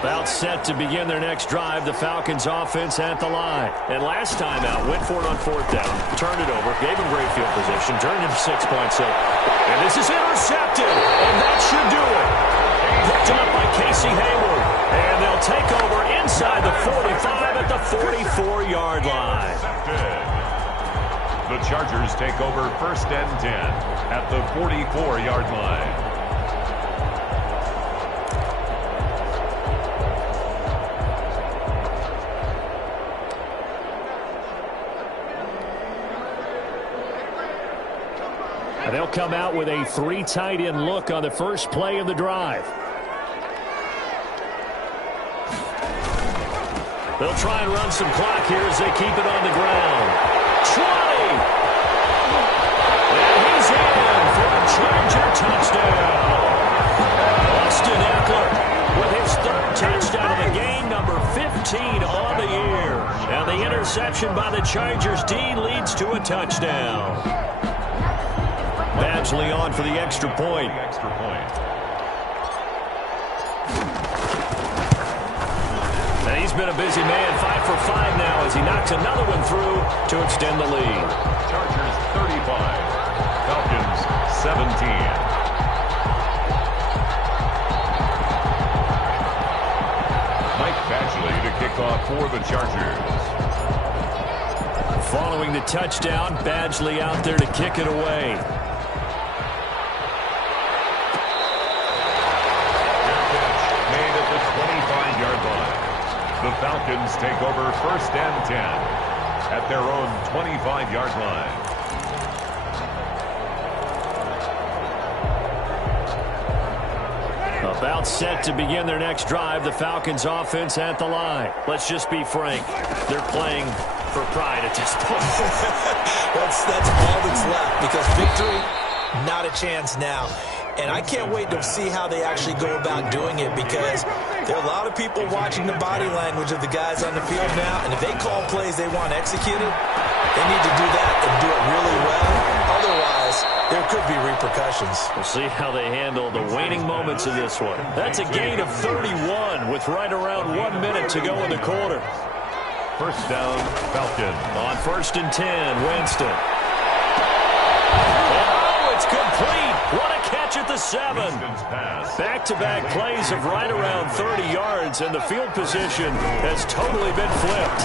About set to begin their next drive, the Falcons offense at the line. And last time out, went for it on 4th down, turned it over, gave him great field position, turned it to 6-point set. And this is intercepted, and that should do it. Picked up by Casey Hayward. And they'll take over inside the 45 at the 44-yard line. The Chargers take over 1st and 10 at the 44-yard line. And they'll come out with a 3 tight end look on the first play of the drive. They'll try and run some clock here as they keep it on the ground. 20! And he's in for a Charger touchdown. Austin Eckler with his 3rd touchdown of the game, number 15 on the year. And the interception by the Chargers D leads to a touchdown. Badgley on for the extra point. And he's been a busy man, 5 for 5 now as he knocks another one through to extend the lead. Chargers 35, Falcons 17. Mike Badgley to kick off for the Chargers. Following the touchdown, Badgley out there to kick it away. The Falcons take over 1st and 10 at their own 25-yard line. About set to begin their next drive, the Falcons offense at the line. Let's just be frank. They're playing for pride at this point. That's all that's left because victory, not a chance now. And I can't wait to see how they actually go about doing it because there are a lot of people watching the body language of the guys on the field now. And if they call plays they want executed, they need to do that and do it really well. Otherwise, there could be repercussions. We'll see how they handle the waning moments of this one. That's a gain of 31 with right around 1 minute to go in the quarter. 1st down, Falcons. On 1st and 10, Winston. Oh, it's complete. What a catch at the 7. Back-to-back plays of right around 30 yards, and the field position has totally been flipped.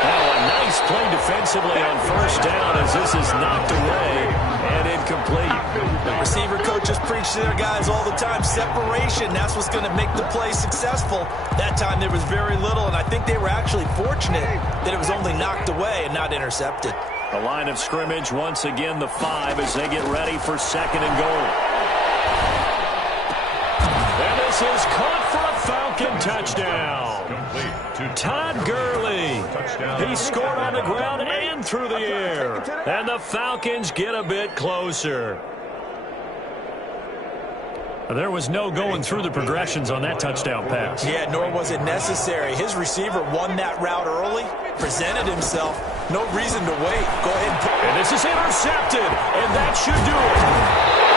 Now a nice play defensively on 1st down as this is knocked away and incomplete. The receiver coaches preach to their guys all the time. Separation, that's what's going to make the play successful. That time there was very little, and I think they were actually fortunate that it was only knocked away and not intercepted. The line of scrimmage once again the 5 as they get ready for 2nd and goal. And this is caught for a Falcon touchdown. Todd Gurley. He scored on the ground and through the air. And the Falcons get a bit closer. There was no going through the progressions on that touchdown pass. Yeah, nor was it necessary. His receiver won that route early, presented himself. No reason to wait. Go ahead and put it. And this is intercepted, and that should do it.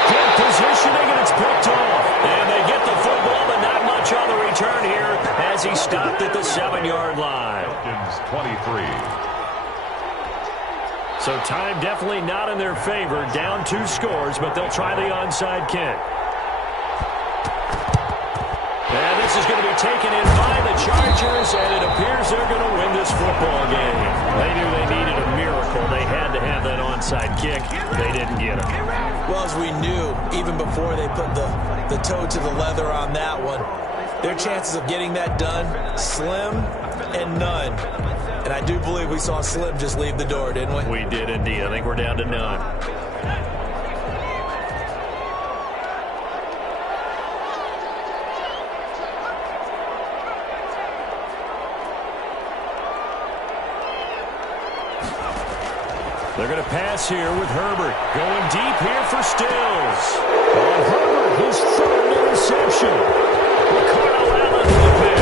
Good positioning, and it's picked off. And they get the football, but not much on the return here as as he stopped at the 7-yard line. Falcons 23. So time definitely not in their favor. Down 2 scores, but they'll try the onside kick. And this is going to be taken in by the Chargers, and it appears they're going to win this football game. They knew they needed a miracle. They had to have that onside kick. They didn't get it. Well, as we knew, even before they put the toe to the leather on that one, their chances of getting that done, slim and none. And I do believe we saw Slim just leave the door, didn't we? We did indeed. I think we're down to none. They're going to pass here with Herbert. Going deep here for Stills. On Herbert, his third interception. Ricardo Allen with the pick.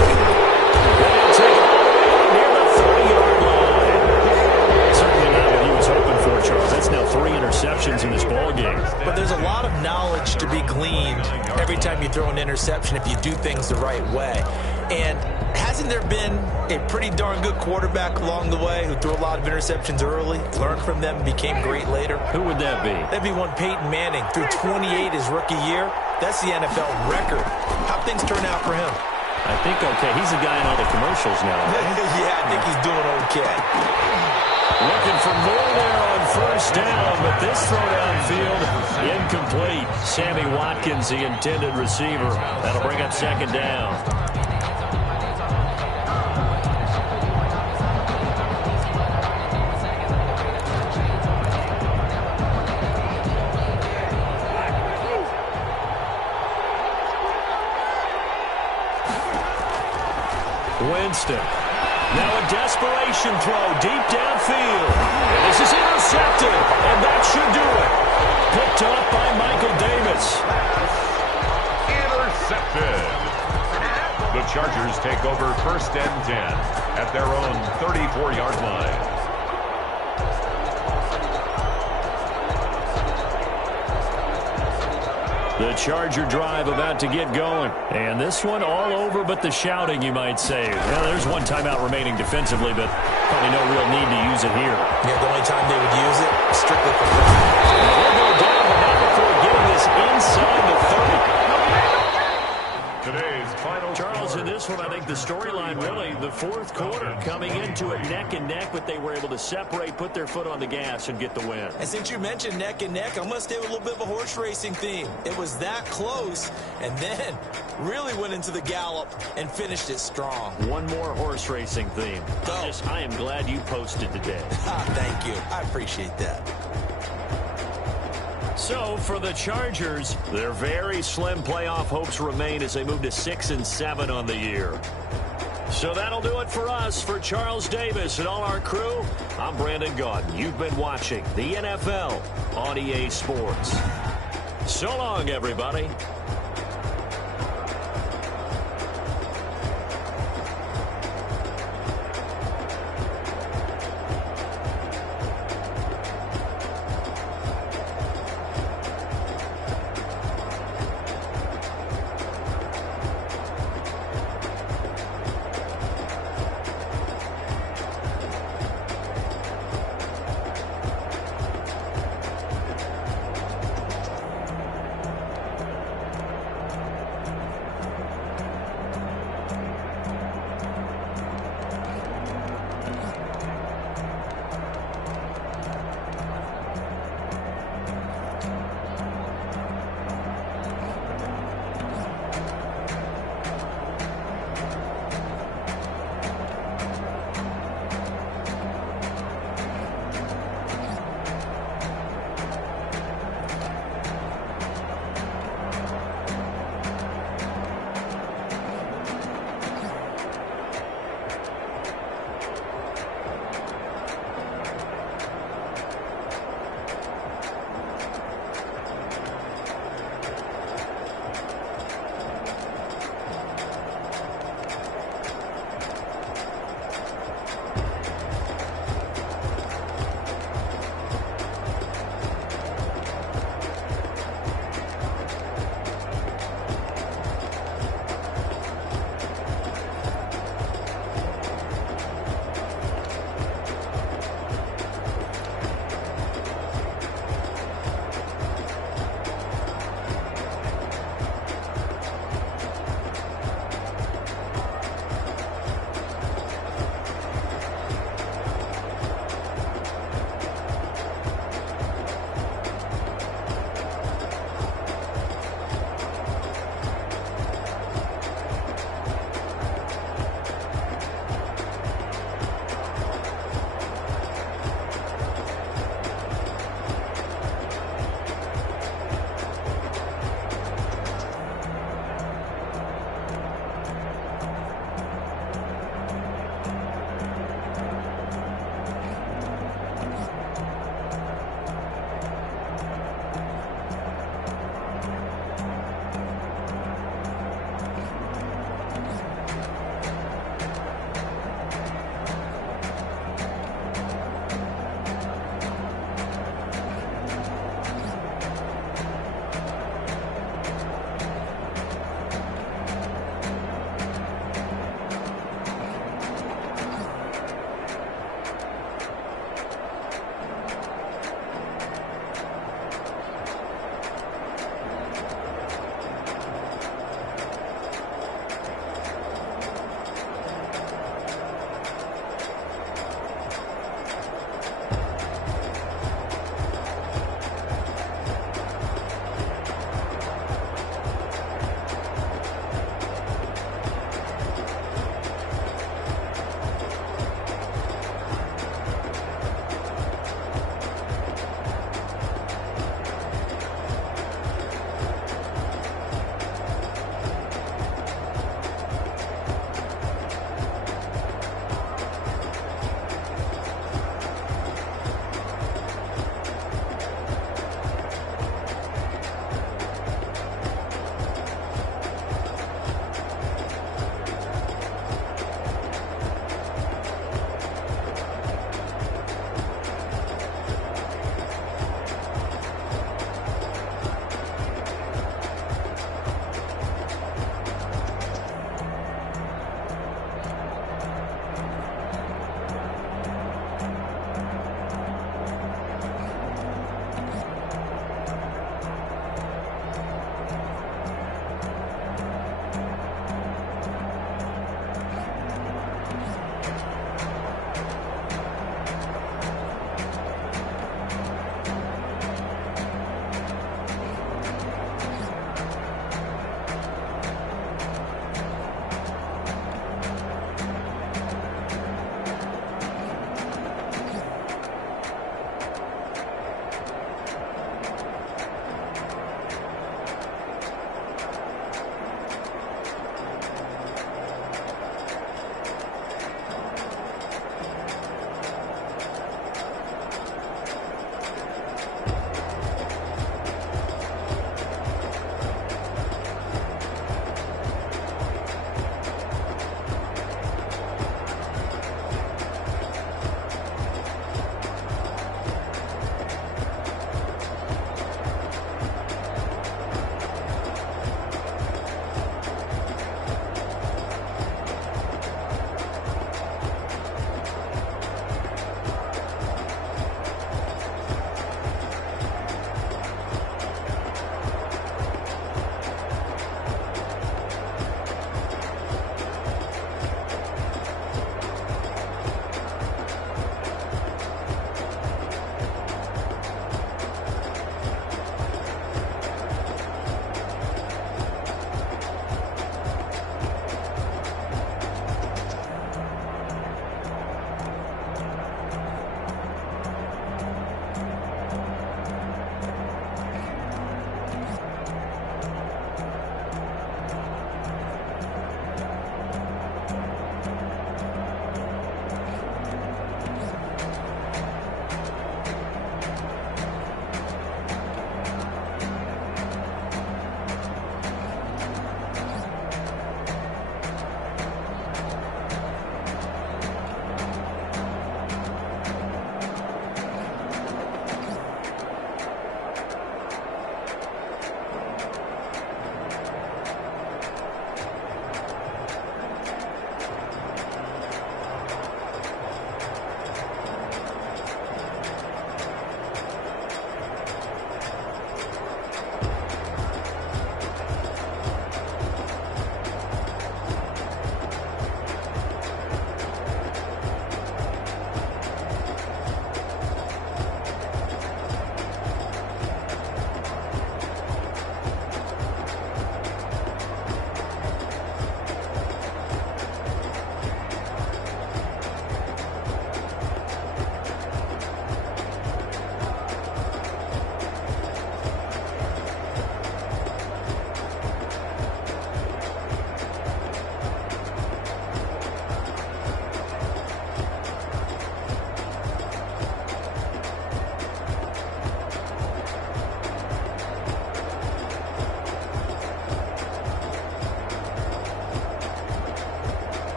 And he'll take it all the way out near the 30-yard line. Certainly not what he was hoping for, Charles. That's now 3 interceptions in this ballgame. But there's a lot of knowledge to be gleaned every time you throw an interception if you do things the right way. And hasn't there been a pretty darn good quarterback along the way who threw a lot of interceptions early, learned from them, and became great later? Who would that be? That'd be one Peyton Manning. Threw 28 his rookie year. That's the NFL record. How'd things turn out for him? I think okay. He's the guy in all the commercials now. Yeah, I think he's doing okay. Looking for more there on first down, but this throw downfield, incomplete. Sammy Watkins, the intended receiver. That'll bring up second down. Winston. Now a desperation throw deep downfield. And this is intercepted, and that should do it. Picked up by Michael Davis. Intercepted. The Chargers take over first and 10 at their own 34-yard line. The Charger drive about to get going. And this one all over but the shouting, you might say. Well, there's one timeout remaining defensively, but probably no real need to use it here. Yeah, the only time they would use it, strictly for fun. We'll go down, but not before getting this inside the 30. Today's final Charles, in this one, I think the storyline really, the fourth quarter, coming into it neck and neck, but they were able to separate, put their foot on the gas, and get the win. And since you mentioned neck and neck, I'm going to stay with a little bit of a horse racing theme. It was that close, and then really went into the gallop and finished it strong. One more horse racing theme. Go. I am glad you posted today. Thank you. I appreciate that. So, for the Chargers, their very slim playoff hopes remain as they move to 6-7 on the year. So that'll do it for us. For Charles Davis and all our crew, I'm Brandon Gaudin. You've been watching the NFL on EA Sports. So long, everybody.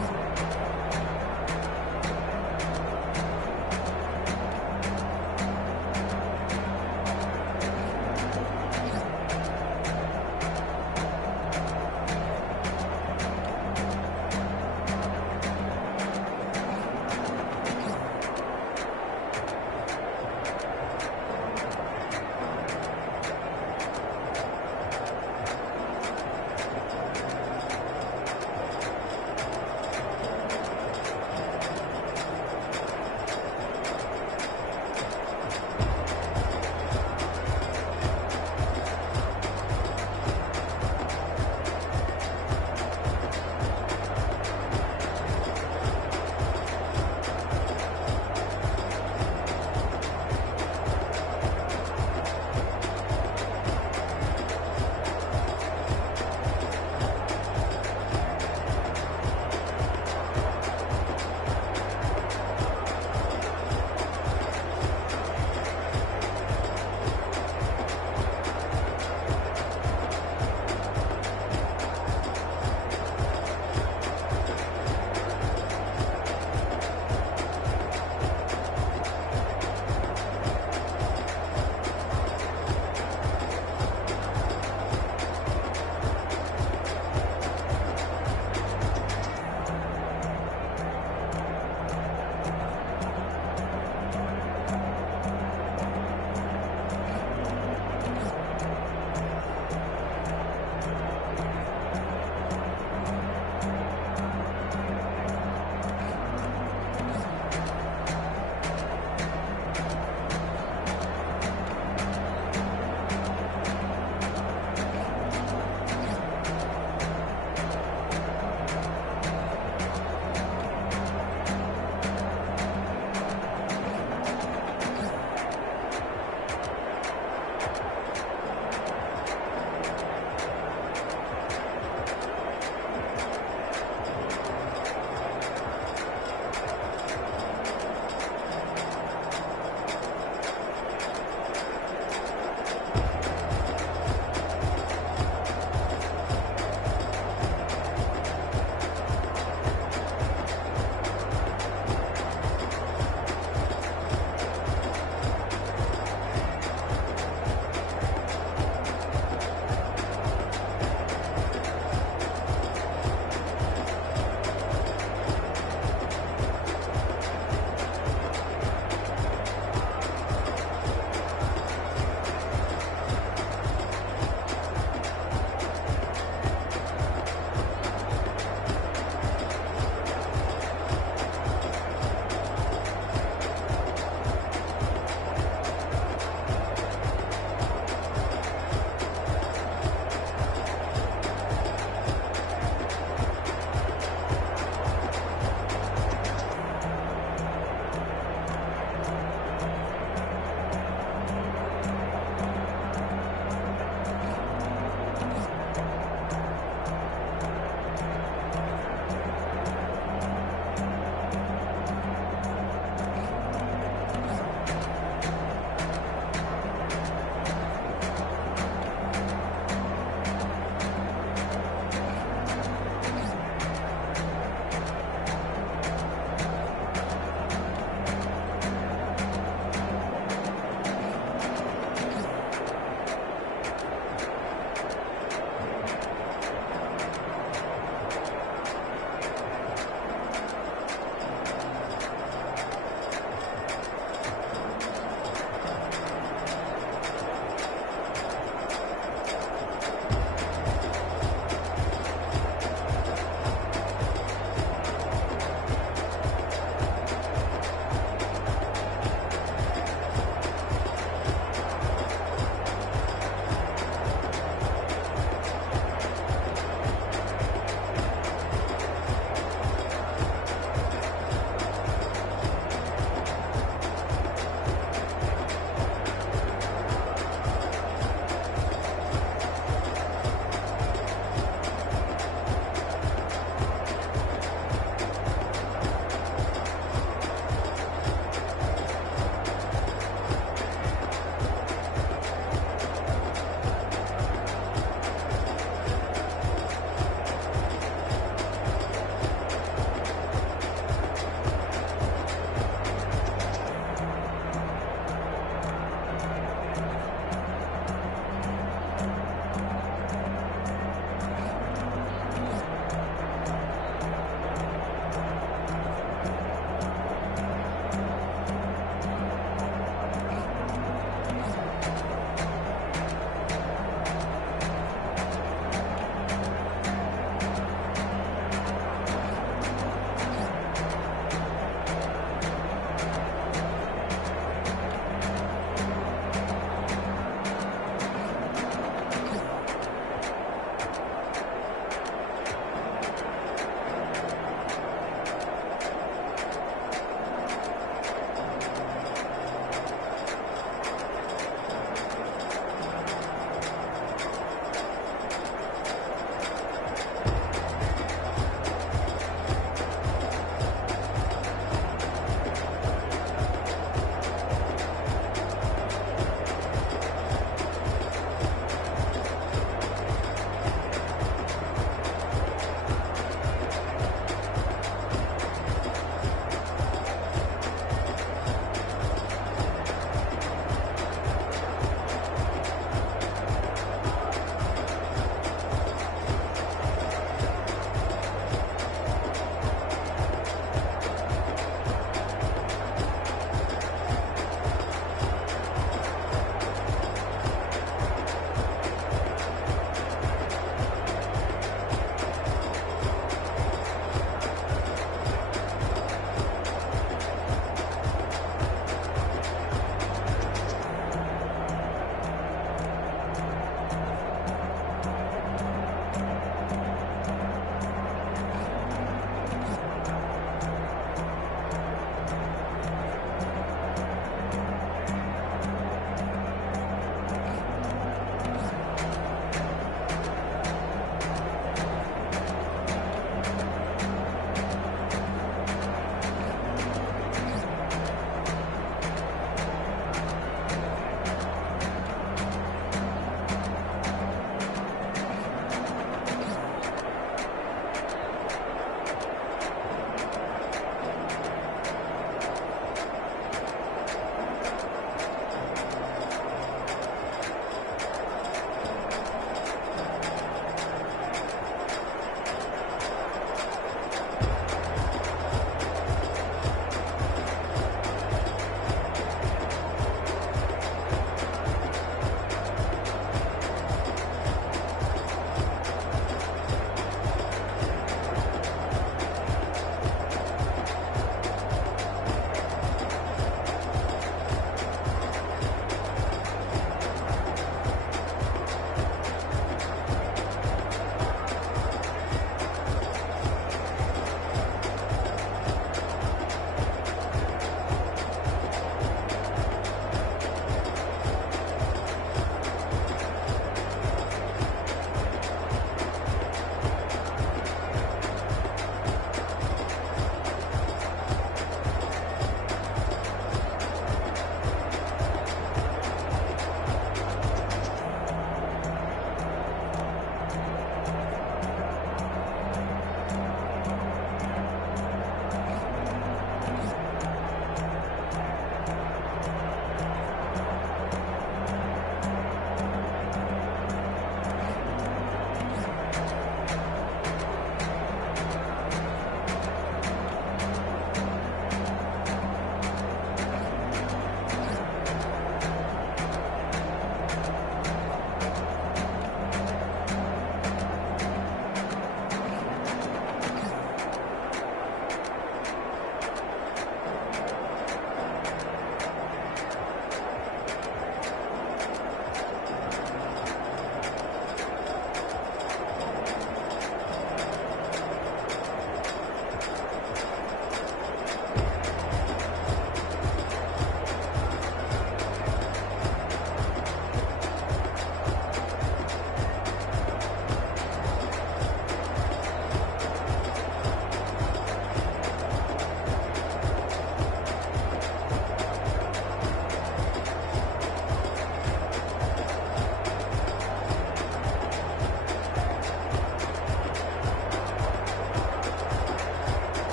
yards.